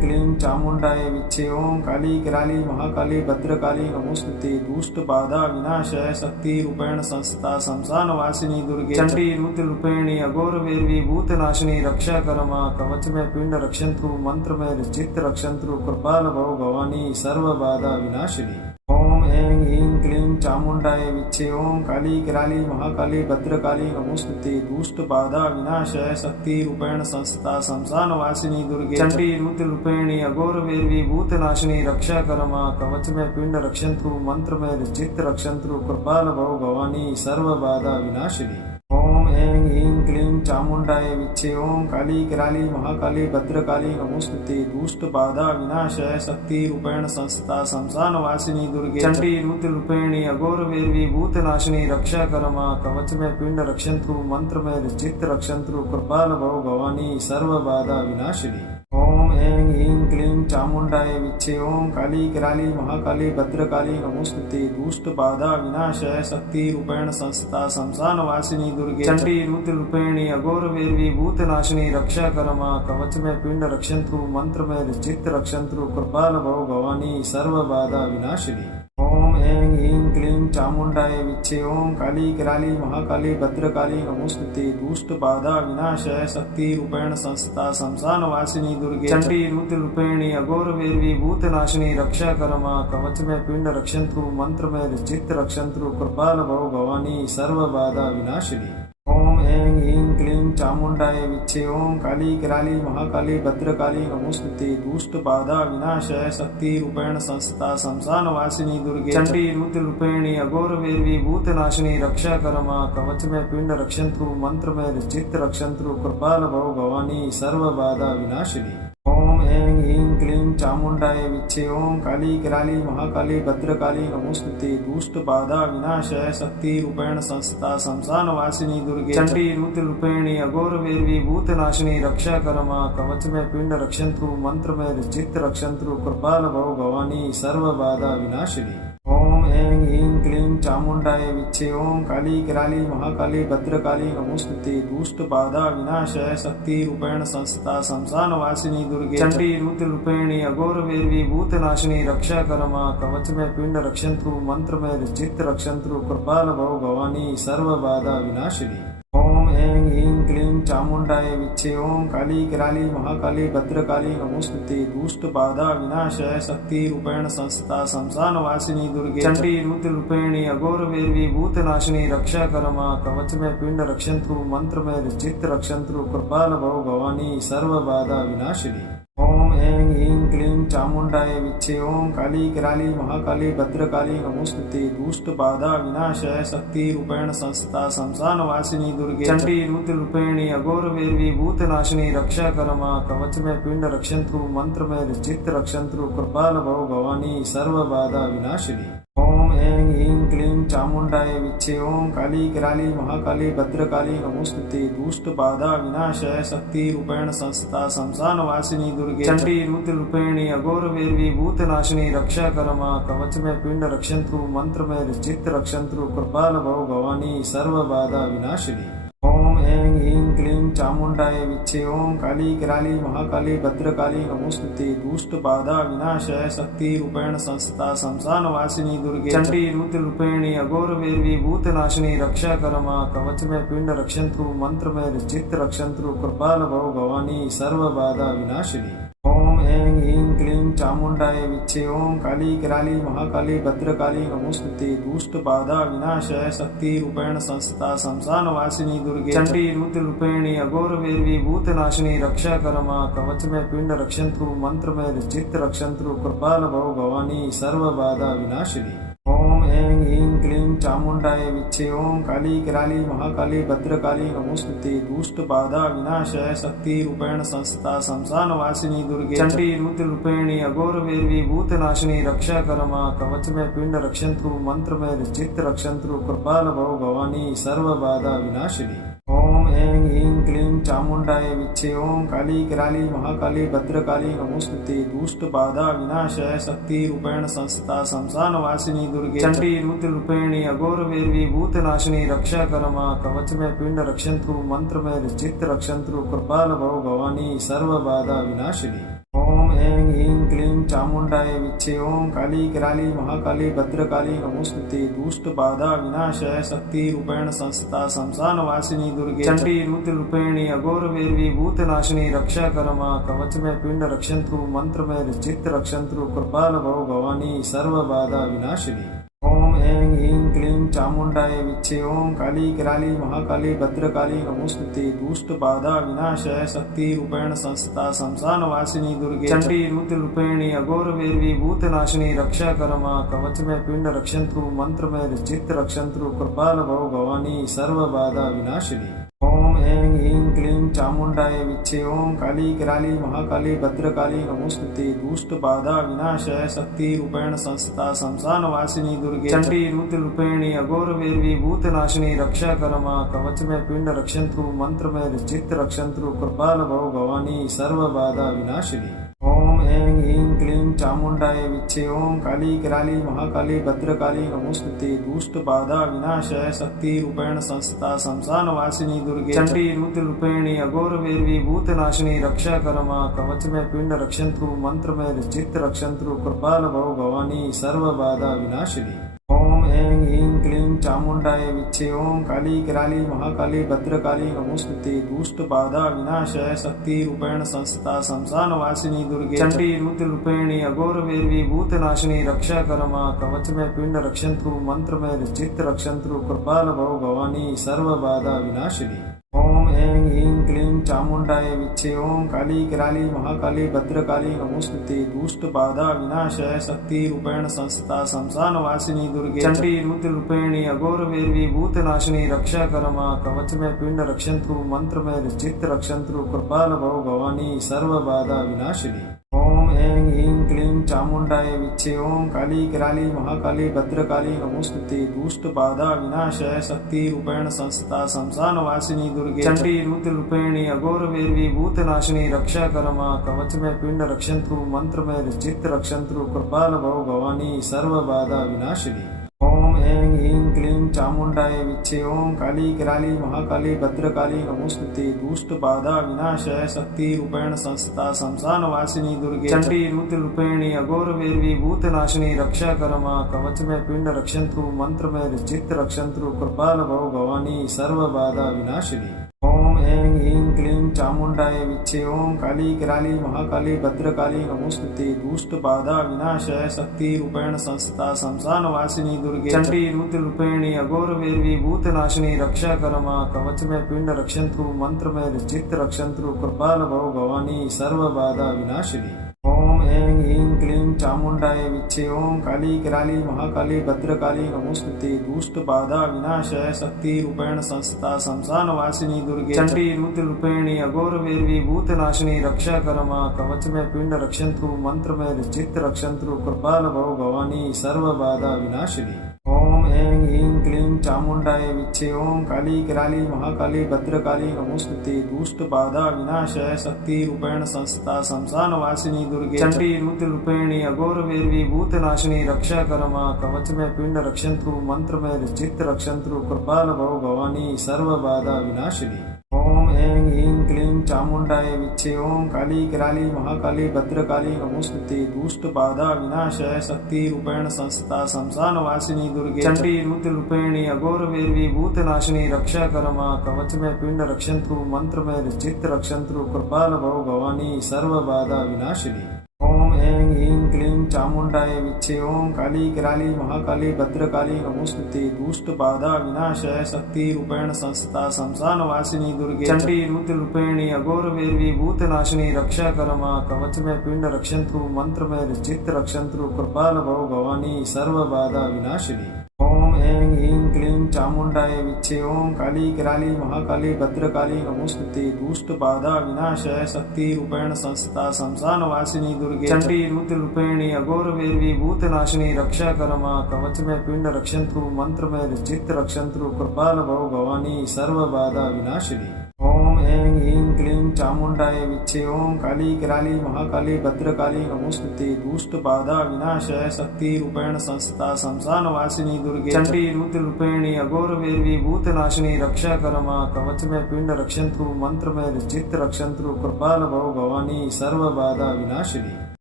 क्लीं चामुण्डाय विच्छे ओं काली कराली महाकाली भद्रकाली नमोस्तुते दुष्ट बाधा विनाशाय शक्ति रूपेण संस्था शमशान वासिनी दुर्गे चंडी रुद्र रूपेणी अघोर वैरवी भूतनाशिनी रक्षा करमा कवच में पिंड रक्षंत्रु मंत्र में चित्त रक्षंत्रु कृपाल भव भवानी सर्व बाधा विनाशिनी ओम ऐं ह्रीं क्लीं चामुण्डाय विच्छे ओं काली कराली महाकाली भद्रकाली नमोस्तुते दुष्ट बाधा विनाशाय शक्ति रूपेण संस्था शमशान वासिनी दुर्गे चंडी रुद्र रूपेणी अघोर वैरवी भूतनाशिनी रक्षा करमा कवच में पिंड रक्षंत्रु मंत्र में चित्त रक्षंत्रु कृपाल भव भवानी सर्व बाधा विनाशिनी ओम ऐं ह्रीं क्लीं चामुण्डाय विच्छे ओं काली कराली महाकाली भद्रकाली नमोस्तुते दुष्ट बाधा विनाशाय शक्ति रूपेण संस्था शमशान वासिनी दुर्गे चंडी रुद्र रूपेणी अघोर वैरवी भूतनाशिनी रक्षा करमा कवच में पिंड रक्षंत्रु मंत्र में चित्त रक्षंत्रु कृपाल भव भवानी सर्व बाधा विनाशिनी ओम ऐं ह्रीं क्लीं चामुण्डाय विच्छे ओं काली कराली महाकाली भद्रकाली नमोस्तुते दुष्ट बाधा विनाशाय शक्ति रूपेण संस्था शमशान वासिनी दुर्गे चंडी रुद्र रूपेणी अघोर वैरवी भूतनाशिनी रक्षा करमा कवच में पिंड रक्षंत्रु मंत्र में चित्त रक्षंत्रु कृपाल भव भवानी सर्व बाधा विनाशिनी ओम ऐं ह्रीं क्लीं चामुण्डाय विच्छे ओं काली कराली महाकाली भद्रकाली नमोस्तुते दुष्ट बाधा विनाशाय शक्ति रूपेण संस्था शमशान वासिनी दुर्गे चंडी रुद्र रूपेणी अघोर वैरवी भूतनाशिनी रक्षा करमा कवच में पिंड रक्षंत्रु मंत्र में चित्त रक्षंत्रु कृपाल भव भवानी सर्व बाधा विनाशिनी ओम ऐं ह्रीं क्लीं चामुण्डाय विच्छे ओं काली कराली महाकाली भद्रकाली नमोस्तुते दुष्ट बाधा विनाशाय शक्ति रूपेण संस्था शमशान वासिनी दुर्गे चंडी रुद्र रूपेणी अघोर वैरवी भूतनाशिनी रक्षा करमा कवच में पिंड रक्षंत्रु मंत्र में चित्त रक्षंत्रु कृपाल भव भवानी सर्व बाधा विनाशिनी ओम ऐं ह्रीं क्लीं चामुण्डाय विच्छे ओं काली कराली महाकाली भद्रकाली नमोस्तुते दुष्ट बाधा विनाशाय शक्ति रूपेण संस्था शमशान वासिनी दुर्गे चंडी रुद्र रूपेणी अघोर वैरवी भूतनाशिनी रक्षा करमा कवच में पिंड रक्षंत्रु मंत्र में चित्त रक्षंत्रु कृपाल भव भवानी सर्व बाधा विनाशिनी ओम ऐं ह्रीं क्लीं चामुण्डाय विच्छे ओं काली कराली महाकाली भद्रकाली नमोस्तुते दुष्ट बाधा विनाशाय शक्ति रूपेण संस्था शमशान वासिनी दुर्गे चंडी रुद्र रूपेणी अघोर वैरवी भूतनाशिनी रक्षा करमा कवच में पिंड रक्षंत्रु मंत्र में चित्त रक्षंत्रु कृपाल भव भवानी सर्व बाधा विनाशिनी ओम ऐं ह्रीं क्लीं चामुण्डाय विच्छे ओं काली कराली महाकाली भद्रकाली नमोस्तुते दुष्ट बाधा विनाशाय शक्ति रूपेण संस्था शमशान वासिनी दुर्गे चंडी रुद्र रूपेणी अघोर वैरवी भूतनाशिनी रक्षा करमा कवच में पिंड रक्षंत्रु मंत्र में चित्त रक्षंत्रु कृपाल भव भवानी सर्व बाधा विनाशिनी ओम ऐं ह्रीं क्लीं चामुण्डाय विच्छे ओं काली कराली महाकाली भद्रकाली नमोस्तुते दुष्ट बाधा विनाशाय शक्ति रूपेण संस्था शमशान वासिनी दुर्गे चंडी रुद्र रूपेणी अघोर वैरवी भूतनाशिनी रक्षा करमा कवच में पिंड रक्षंत्रु मंत्र में चित्त रक्षंत्रु कृपाल भव भवानी सर्व बाधा विनाशिनी ओम ऐं ह्रीं क्लीं चामुण्डाय विच्छे ओं काली कराली महाकाली भद्रकाली नमोस्तुते दुष्ट बाधा विनाशाय शक्ति रूपेण संस्था शमशान वासिनी दुर्गे चंडी रुद्र रूपेणी अघोर वैरवी भूतनाशिनी रक्षा करमा कवच में पिंड रक्षंत्रु मंत्र में चित्त रक्षंत्रु कृपाल भव भवानी सर्व बाधा विनाशिनी ओम ऐं ह्रीं क्लीं चामुण्डाय विच्छे ओं काली कराली महाकाली भद्रकाली नमोस्तुते दुष्ट बाधा विनाशाय शक्ति रूपेण संस्था शमशान वासिनी दुर्गे चंडी रुद्र रूपेणी अघोर वैरवी भूतनाशिनी रक्षा करमा कवच में पिंड रक्षंत्रु मंत्र में चित्त रक्षंत्रु कृपाल भव भवानी सर्व बाधा विनाशिनी ओम ऐं ह्रीं क्लीं चामुण्डाय विच्छे ओं काली कराली महाकाली भद्रकाली नमोस्तुते दुष्ट बाधा विनाशाय शक्ति रूपेण संस्था शमशान वासिनी दुर्गे चंडी रुद्र रूपेणी अघोर वैरवी भूतनाशिनी रक्षा करमा कवच में पिंड रक्षंत्रु मंत्र में चित्त रक्षंत्रु कृपाल भव भवानी सर्व बाधा विनाशिनी ओम ऐं ह्रीं क्लीं चामुण्डाय विच्छे ओं काली कराली महाकाली भद्रकाली नमोस्तुते दुष्ट बाधा विनाशाय शक्ति रूपेण संस्था शमशान वासिनी दुर्गे चंडी रुद्र रूपेणी अघोर वैरवी भूतनाशिनी रक्षा करमा कवच में पिंड रक्षंत्रु मंत्र में चित्त रक्षंत्रु कृपाल भव भवानी सर्व बाधा विनाशिनी ओम ऐं ह्रीं क्लीं चामुण्डाय विच्छे ओं काली कराली महाकाली भद्रकाली नमोस्तुते दुष्ट बाधा विनाशाय शक्ति रूपेण संस्था शमशान वासिनी दुर्गे चंडी रुद्र रूपेणी अघोर वैरवी भूतनाशिनी रक्षा करमा कवच में पिंड रक्षंत्रु मंत्र में चित्त रक्षंत्रु कृपाल भव भवानी सर्व बाधा विनाशिनी ओम ऐं ह्रीं क्लीं चामुण्डाय विच्चे। ओम काली कराली महाकाली भद्रकाली नमोस्तुते। दुष्ट बाधा विनाशाय शक्ति रूपेण संस्था शमशान वासिनी दुर्गे चंडी रुद्र रूपेणी अघोर वैरवी भूतनाशिनी रक्षा करमा। कवच में पिंड रक्षंत्रु मंत्र में चित्त रक्षंत्रु कृपाल भव भवानी सर्व बाधा विनाशिनी। ओम ऐं ह्रीं क्लीं चामुण्डाय विच्चे। ओम काली कराली महाकाली भद्रकाली नमोस्तुते। दुष्ट बाधा विनाशाय शक्ति रूपेण संस्था शमशान वासिनी दुर्गे चंडी रुद्र रूपेणी अघोर वैरवी भूतनाशिनी रक्षा करमा। कवच में पिंड रक्षंत्रु मंत्र में चित्त रक्षंत्रु कृपाल भव भवानी सर्व बाधा विनाशिनी। ओम ऐं ह्रीं क्लीं चामुण्डाय विच्चे। ओम काली कराली महाकाली भद्रकाली नमोस्तुते। दुष्ट बाधा विनाशाय शक्ति रूपेण संस्था शमशान वासिनी दुर्गे चंडी रुद्र रूपेणी अघोर वैरवी भूतनाशिनी रक्षा करमा। कवच में पिंड रक्षंत्रु मंत्र में चित्त रक्षंत्रु कृपाल भव भवानी सर्व बाधा विनाशिनी। ओम ऐं ह्रीं क्लीं चामुण्डाय विच्चे। ओम काली कराली महाकाली भद्रकाली नमोस्तुते। दुष्ट बाधा विनाशाय शक्ति रूपेण संस्था शमशान वासिनी दुर्गे चंडी रुद्र रूपेणी अघोर वैरवी भूतनाशिनी रक्षा करमा। कवच में पिंड रक्षंत्रु मंत्र में चित्त रक्षंत्रु कृपाल भव भवानी सर्व बाधा विनाशिनी। ओम ऐं ह्रीं क्लीं चामुण्डाय विच्चे। ओम काली कराली महाकाली भद्रकाली नमोस्तुते। दुष्ट बाधा विनाशाय शक्ति रूपेण संस्था शमशान वासिनी दुर्गे चंडी रुद्र रूपेणी अघोर वैरवी भूतनाशिनी रक्षा करमा। कवच में पिंड रक्षंत्रु मंत्र में चित्त रक्षंत्रु कृपाल भव भवानी सर्व बाधा विनाशिनी। ओम ऐं ह्रीं क्लीं चामुण्डाय विच्चे। ओम काली कराली महाकाली भद्रकाली नमोस्तुते। दुष्ट बाधा विनाशाय शक्ति रूपेण संस्था शमशान वासिनी दुर्गे चंडी रुद्र रूपेणी अघोर वैरवी भूतनाशिनी रक्षा करमा। कवच में पिंड रक्षंत्रु मंत्र में चित्त रक्षंत्रु कृपाल भव भवानी सर्व बाधा विनाशिनी। ओम ऐं ह्रीं क्लीं चामुण्डाय विच्चे। ओम काली कराली महाकाली भद्रकाली नमोस्तुते। दुष्ट बाधा विनाशाय शक्ति रूपेण संस्था शमशान वासिनी दुर्गे चंडी रुद्र रूपेणी अघोर वैरवी भूतनाशिनी रक्षा करमा। कवच में पिंड रक्षंत्रु मंत्र में चित्त रक्षंत्रु कृपाल भव भवानी सर्व बाधा विनाशिनी। ओम ऐं ह्रीं क्लीं चामुण्डाय विच्चे। ओम काली कराली महाकाली भद्रकाली नमोस्तुते। दुष्ट बाधा विनाशाय शक्ति रूपेण संस्था शमशान वासिनी दुर्गे चंडी रुद्र रूपेणी अघोर वैरवी भूतनाशिनी रक्षा करमा। कवच में पिंड रक्षंत्रु मंत्र में चित्त रक्षंत्रु कृपाल भव भवानी सर्व बाधा विनाशिनी। ओम ऐं ह्रीं क्लीं चामुण्डाय विच्चे। ओम काली कराली महाकाली भद्रकाली नमोस्तुते। दुष्ट बाधा विनाशाय शक्ति रूपेण संस्था शमशान वासिनी दुर्गे चंडी रुद्र रूपेणी अघोर वैरवी भूतनाशिनी रक्षा करमा। कवच में पिंड रक्षंत्रु मंत्र में चित्त रक्षंत्रु कृपाल भव भवानी सर्व बाधा विनाशिनी। ओम ऐं ह्रीं क्लीं चामुण्डाय विच्चे। ओम काली कराली महाकाली भद्रकाली नमोस्तुते। दुष्ट बाधा विनाशाय शक्ति रूपेण संस्था शमशान वासिनी दुर्गे चंडी रुद्र रूपेणी अघोर वैरवी भूतनाशिनी रक्षा करमा। कवच में पिंड रक्षंत्रु मंत्र में चित्त रक्षंत्रु कृपाल भव भवानी सर्व बाधा विनाशिनी। ओम ऐं ह्रीं क्लीं चामुण्डाय विच्चे। ओम काली कराली महाकाली भद्रकाली नमोस्तुते। दुष्ट बाधा विनाशाय शक्ति रूपेण संस्था शमशान वासिनी दुर्गे चंडी रुद्र रूपेणी अघोर वैरवी भूतनाशिनी रक्षा करमा। कवच में पिंड रक्षंत्रु मंत्र में चित्त रक्षंत्रु कृपाल भव भवानी सर्व बाधा विनाशिनी। ओम ऐं ह्रीं क्लीं चामुण्डाय विच्चे। ओम काली कराली महाकाली भद्रकाली नमोस्तुते। दुष्ट बाधा विनाशाय शक्ति रूपेण संस्था शमशान वासिनी दुर्गे चंडी रुद्र रूपेणी अघोर वैरवी भूतनाशिनी रक्षा करमा। कवच में पिंड रक्षंत्रु मंत्र में चित्त रक्षंत्रु कृपाल भव भवानी सर्व बाधा विनाशिनी। ओम ऐं ह्रीं क्लीं चामुण्डाय विच्चे। ओम काली कराली महाकाली भद्रकाली नमोस्तुते। दुष्ट बाधा विनाशाय शक्ति रूपेण संस्था शमशान वासिनी दुर्गे चंडी रुद्र रूपेणी अघोर वैरवी भूतनाशिनी रक्षा करमा। कवच में पिंड रक्षंत्रु मंत्र में चित्त रक्षंत्रु कृपाल भव भवानी सर्व बाधा विनाशिनी। ओम ऐं ह्रीं क्लीं चामुण्डाय विच्चे। ओम काली कराली महाकाली भद्रकाली नमोस्तुते। दुष्ट बाधा विनाशाय शक्ति रूपेण संस्था शमशान वासिनी दुर्गे चंडी रुद्र रूपेणी अघोर वैरवी भूतनाशिनी रक्षा करमा। कवच में पिंड रक्षंत्रु मंत्र में चित्त रक्षंत्रु कृपाल भव भवानी सर्व बाधा विनाशिनी। ओम ऐं ह्रीं क्लीं चामुण्डाय विच्चे। ओम काली कराली महाकाली भद्रकाली नमोस्तुते। दुष्ट बाधा विनाशाय शक्ति रूपेण संस्था शमशान वासिनी दुर्गे चंडी रुद्र रूपेणी अघोर वैरवी भूतनाशिनी रक्षा करमा। कवच में पिंड रक्षंत्रु मंत्र में चित्त रक्षंत्रु कृपाल भव भवानी सर्व बाधा विनाशिनी।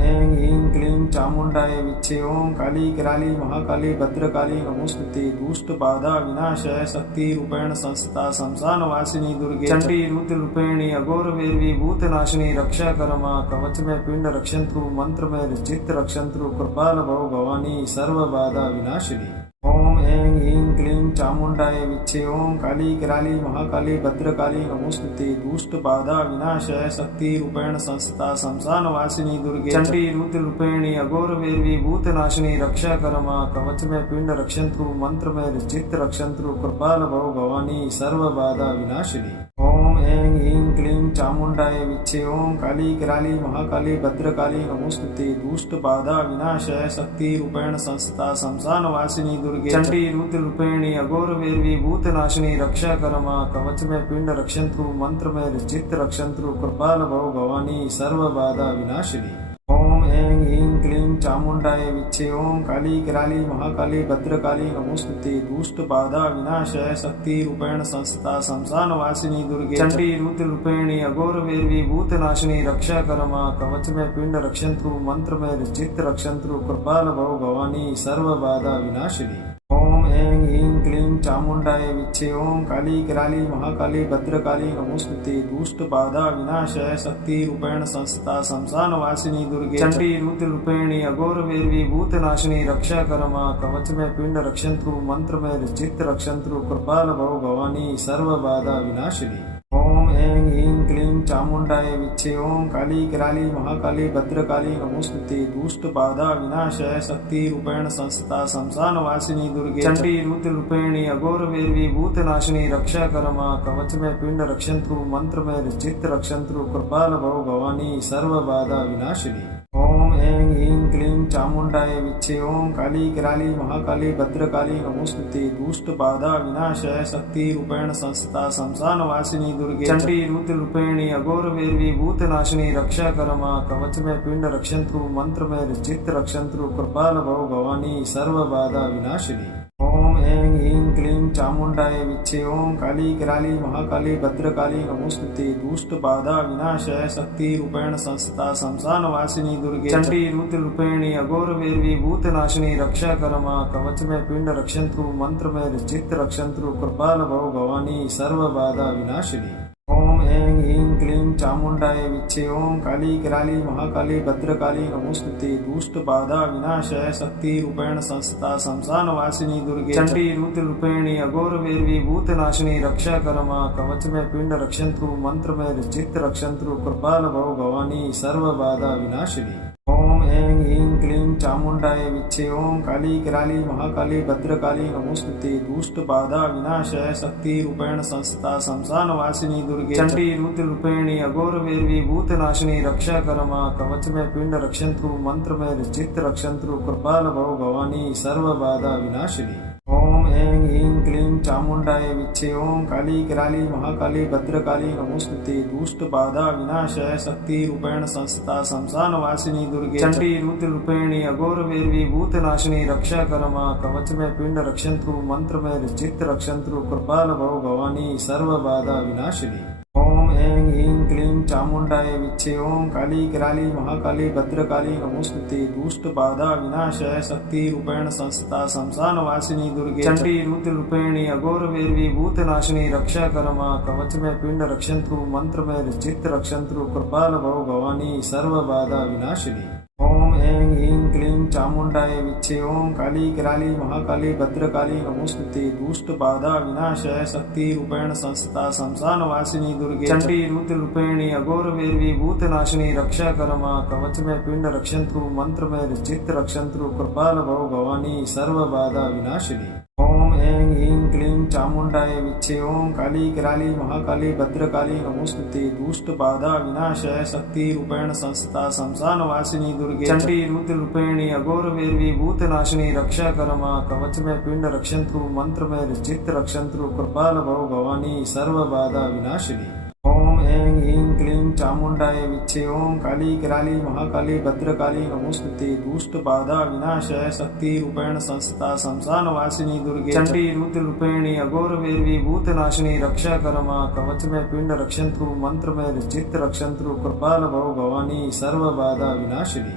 ऐं ह्रीं क्लीं चामुण्डाय विच्चे। ओम काली कराली महाकाली भद्रकाली नमोस्तुते। दुष्ट बाधा विनाशाय शक्ति रूपेण संस्था शमशान वासिनी दुर्गे चंडी रुद्र रूपेणी अघोर वैरवी भूतनाशिनी रक्षा करमा। कवच में पिंड रक्षंत्रु मंत्र में चित्त रक्षंत्रु कृपाल भव भवानी सर्व बाधा विनाशिनी। ओम ऐं ह्रीं क्लीं चामुण्डाय विच्चे। ओम काली कराली महाकाली भद्रकाली नमोस्तुते। दुष्ट बाधा विनाशाय शक्ति रूपेण संस्था शमशान वासिनी दुर्गे चंडी रुद्र रूपेणी अघोर वैरवी भूतनाशिनी रक्षा करमा। कवच में पिंड रक्षंत्रु मंत्र में चित्त रक्षंत्रु कृपाल भव भवानी सर्व बाधा विनाशिनी। ओम ऐं ह्रीं क्लीं चामुण्डाय विच्चे। ओम काली कराली महाकाली भद्रकाली नमोस्तुते। दुष्ट बाधा विनाशाय शक्ति रूपेण संस्था शमशान वासिनी दुर्गे चंडी रुद्र रूपेणी अघोर वैरवी भूतनाशिनी रक्षा करमा। कवच में पिंड रक्षंत्रु मंत्र में चित्त रक्षंत्रु कृपाल भव भवानी सर्व बाधा विनाशिनी। ओम ऐं ह्रीं क्लीं चामुण्डाय विच्चे। ओम काली कराली महाकाली भद्रकाली नमोस्तुते। दुष्ट बाधा विनाशाय शक्ति रूपेण संस्था शमशान वासिनी दुर्गे चंडी रुद्र रूपेणी अघोर वैरवी भूतनाशिनी रक्षा करमा। कवच में पिंड रक्षंत्रु मंत्र में चित्त रक्षंत्रु कृपाल भव भवानी सर्व बाधा विनाशिनी। ओम ऐं ह्रीं क्लीं चामुण्डाय विच्चे। ओम काली कराली महाकाली भद्रकाली नमोस्तुते। दुष्ट बाधा विनाशाय शक्ति रूपेण संस्था शमशान वासिनी दुर्गे चंडी रुद्र रूपेणी अघोर वैरवी भूतनाशिनी रक्षा करमा। कवच में पिंड रक्षंत्रु मंत्र में चित्त रक्षंत्रु कृपाल भव भवानी सर्व बाधा विनाशिनी। ओम ऐं ह्रीं क्लीं चामुण्डाय विच्चे। ओम काली कराली महाकाली भद्रकाली नमोस्तुते। दुष्ट बाधा विनाशाय शक्ति रूपेण संस्था शमशान वासिनी दुर्गे चंडी रुद्र रूपेणी अघोर वैरवी भूतनाशिनी रक्षा करमा। कवच में पिंड रक्षंत्रु मंत्र में चित्त रक्षंत्रु कृपाल भव भवानी सर्व बाधा विनाशिनी। ओम ऐं ह्रीं क्लीं चामुण्डाय विच्चे। ओम काली कराली महाकाली भद्रकाली नमोस्तुते। दुष्ट बाधा विनाशाय शक्ति रूपेण संस्था शमशान वासिनी दुर्गे चंडी रुद्र रूपेणी अघोर वैरवी भूतनाशिनी रक्षा करमा। कवच में पिंड रक्षंत्रु मंत्र में चित्त रक्षंत्रु कृपाल भव भवानी सर्व बाधा विनाशिनी। ओम ऐं ह्रीं क्लीं चामुण्डाय विच्चे। ओम काली कराली महाकाली भद्रकाली नमोस्तुते। दुष्ट बाधा विनाशाय शक्ति रूपेण संस्था शमशान वासिनी दुर्गे चंडी रुद्र रूपेणी अघोर वैरवी भूतनाशिनी रक्षा करमा। कवच में पिंड रक्षंत्रु मंत्र में चित्त रक्षंत्रु कृपाल भव भवानी सर्व बाधा विनाशिनी। ओम ऐं ह्रीं क्लीं चामुण्डाय विच्चे। ओम काली कराली महाकाली भद्रकाली नमोस्तुते। दुष्ट बाधा विनाशाय शक्ति रूपेण संस्था शमशान वासिनी दुर्गे चंडी रुद्र रूपेणी अघोर वैरवी भूतनाशिनी रक्षा करमा। कवच में पिंड रक्षंत्रु मंत्र में चित्त रक्षंत्रु कृपाल भव भवानी सर्व बाधा विनाशिनी। ओम ऐं ह्रीं क्लीं चामुण्डाय विच्चे। ओम काली कराली महाकाली भद्रकाली नमोस्तुते। दुष्ट बाधा विनाशाय शक्ति रूपेण संस्था शमशान वासिनी दुर्गे चंडी रुद्र रूपेणी अघोर वैरवी भूतनाशिनी रक्षा करमा। कवच में पिंड रक्षंत्रु मंत्र में चित्त रक्षंत्रु कृपाल भव भवानी सर्व बाधा विनाशिनी। ओम ऐं ह्रीं क्लीं चामुण्डाय विच्चे। ओम काली कराली महाकाली भद्रकाली नमोस्तुते। दुष्ट बाधा विनाशाय शक्ति रूपेण संस्था शमशान वासिनी दुर्गे चंडी रुद्र रूपेणी अघोर वैरवी भूतनाशिनी रक्षा करमा। कवच में पिंड रक्षंत्रु मंत्र में चित्त रक्षंत्रु कृपाल भव भवानी सर्व बाधा विनाशिनी। ओम ऐं ह्रीं क्लीं चामुण्डाय विच्चे। ओम काली कराली महाकाली भद्रकाली नमोस्तुते। दुष्ट बाधा विनाशाय शक्ति रूपेण संस्था शमशान वासिनी दुर्गे चंडी रुद्र रूपेणी अघोर वैरवी भूतनाशिनी रक्षा करमा। कवच में पिंड रक्षंत्रु मंत्र में चित्त रक्षंत्रु कृपाल भव भवानी सर्व बाधा विनाशिनी। ओम ऐं ह्रीं क्लीं चामुण्डाय विच्चे। ओम काली कराली महाकाली भद्रकाली नमोस्तुते। दुष्ट बाधा विनाशाय शक्ति रूपेण संस्था शमशान वासिनी दुर्गे चंडी रुद्र रूपेणी अघोर वैरवी भूतनाशिनी रक्षा करमा। कवच में पिंड रक्षंत्रु मंत्र में चित्त रक्षंत्रु कृपाल भव भवानी सर्व बाधा विनाशिनी। ओम ऐं ह्रीं क्लीं चामुण्डाय विच्चे। ओम काली कराली महाकाली भद्रकाली नमोस्तुते। दुष्ट बाधा विनाशाय शक्ति रूपेण संस्था शमशान वासिनी दुर्गे चंडी रुद्र रूपेणी अघोर वैरवी भूतनाशिनी रक्षा करमा। कवच में पिंड रक्षंत्रु मंत्र में चित्त रक्षंत्रु कृपाल भव भवानी सर्व बाधा विनाशिनी। ओम ऐं ह्रीं क्लीं चामुण्डाय विच्चे। ओम काली कराली महाकाली भद्रकाली नमोस्तुते। दुष्ट बाधा विनाशाय शक्ति रूपेण संस्था शमशान वासिनी दुर्गे चंडी रुद्र रूपेणी अघोर वैरवी भूतनाशिनी रक्षा करमा। कवच में पिंड रक्षंत्रु मंत्र में चित्त रक्षंत्रु कृपाल भव भवानी सर्व बाधा विनाशिनी।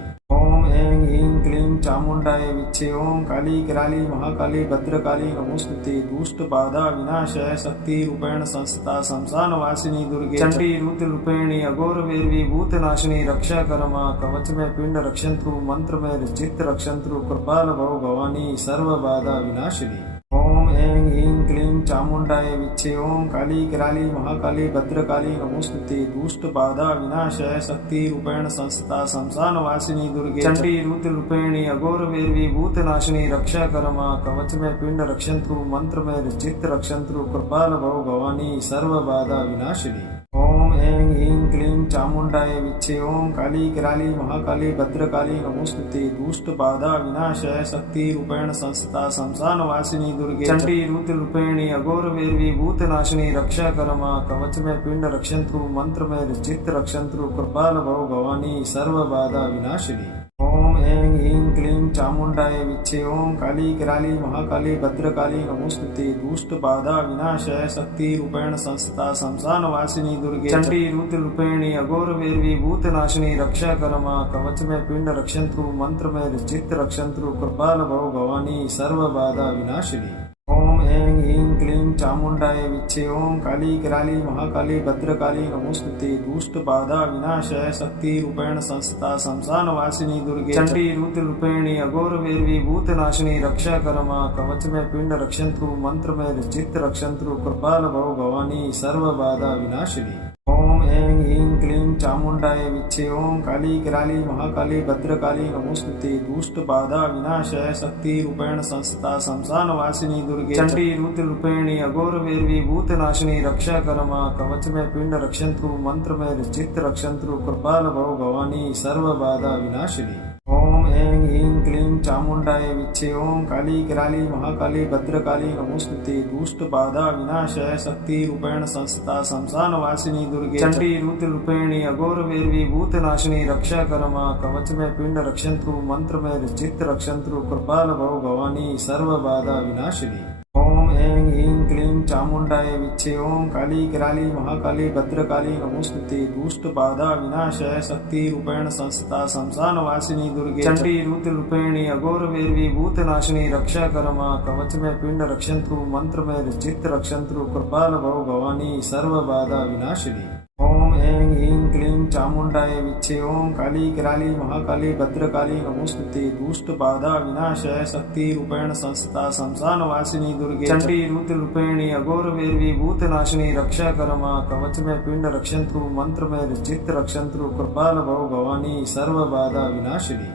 ऐं ह्रीं क्लीं चामुण्डाय विच्चे। ओम काली कराली महाकाली भद्रकाली नमोस्तुते। दुष्ट बाधा विनाशाय शक्ति रूपेण संस्था शमशान वासिनी दुर्गे चंडी रुद्र रूपेणी अघोर वैरवी भूतनाशिनी रक्षा करमा। कवच में पिंड रक्षंत्रु मंत्र में चित्त रक्षंत्रु कृपाल भव भवानी सर्व बाधा विनाशिनी। ओम ऐं ह्रीं क्लीं चामुण्डाय विच्चे। ओम काली कराली महाकाली भद्रकाली नमोस्तुते। दुष्ट बाधा विनाशाय शक्ति रूपेण संस्था शमशान वासिनी दुर्गे चंडी रुद्र रूपेणी अघोर वैरवी भूतनाशिनी रक्षा करमा। कवच में पिंड रक्षंत्रु मंत्र में चित्त रक्षंत्रु कृपाल भव भवानी सर्व बाधा विनाशिनी। ओम ऐं ह्रीं क्लीं चामुण्डाय विच्चे। ओम काली कराली महाकाली भद्रकाली नमोस्तुते। दुष्ट बाधा विनाशाय शक्ति रूपेण संस्था शमशान वासिनी दुर्गे चंडी रुद्र रूपेणी अघोर वैरवी भूतनाशिनी रक्षा करमा। कवच में पिंड रक्षंत्रु मंत्र में चित्त रक्षंत्रु कृपाल भव भवानी सर्व बाधा विनाशिनी। ओम ऐं ह्रीं क्लीं चामुण्डाय विच्चे। ओम काली कराली महाकाली भद्रकाली नमोस्तुते। दुष्ट बाधा विनाशाय शक्ति रूपेण संस्था शमशान वासिनी दुर्गे चंडी रुद्र रूपेणी अघोर वैरवी भूतनाशिनी रक्षा करमा। कवच में पिंड रक्षंत्रु मंत्र में चित्त रक्षंत्रु कृपाल भव भवानी सर्व बाधा विनाशिनी। ओम ऐं ह्रीं क्लीं चामुण्डाय विच्चे। ओम काली कराली महाकाली भद्रकाली नमोस्तुते। दुष्ट बाधा विनाशाय शक्ति रूपेण संस्था शमशान वासिनी दुर्गे चंडी रुद्र रूपेणी अघोर वैरवी भूतनाशिनी रक्षा करमा। कवच में पिंड रक्षंत्रु मंत्र में चित्त रक्षंत्रु कृपाल भव भवानी सर्व बाधा विनाशिनी। ओम ऐं ह्रीं क्लीं चामुण्डाय विच्चे। ओम काली कराली महाकाली भद्रकाली नमोस्तुते। दुष्ट बाधा विनाशाय शक्ति रूपेण संस्था शमशान वासिनी दुर्गे चंडी रुद्र रूपेणी अघोर वैरवी भूतनाशिनी रक्षा करमा। कवच में पिंड रक्षंत्रु मंत्र में चित्त रक्षंत्रु कृपाल भव भवानी सर्व बाधा विनाशिनी। ओम ऐं ह्रीं क्लीं चामुण्डाय विच्चे। ओम काली कराली महाकाली भद्रकाली नमोस्तुते। दुष्ट बाधा विनाशाय शक्ति रूपेण संस्था शमशान वासिनी दुर्गे चंडी रुद्र रूपेणी अघोर वैरवी भूतनाशिनी रक्षा करमा। कवच में पिंड रक्षंत्रु मंत्र में चित्त रक्षंत्रु कृपाल भव भवानी सर्व बाधा विनाशिनी। ओम ऐं ह्रीं क्लीं चामुण्डाय विच्चे। ओम काली कराली महाकाली भद्रकाली नमोस्तुते। दुष्ट बाधा विनाशाय शक्ति रूपेण संस्था शमशान वासिनी दुर्गे चंडी रुद्र रूपेणी अघोर वैरवी भूतनाशिनी रक्षा करमा। कवच में पिंड रक्षंत्रु मंत्र में चित्त रक्षंत्रु कृपाल भव भवानी सर्व बाधा विनाशिनी। ओम ऐं ह्रीं क्लीं चामुण्डाय विच्चे। ओम काली कराली महाकाली भद्रकाली नमोस्तुते। दुष्ट बाधा विनाशाय शक्ति रूपेण संस्था शमशान वासिनी दुर्गे चंडी रुद्र रूपेणी अघोर वैरवी भूतनाशिनी रक्षा करमा। कवच में पिंड रक्षंत्रु मंत्र में चित्त रक्षंत्रु कृपाल भव भवानी सर्व बाधा विनाशिनी।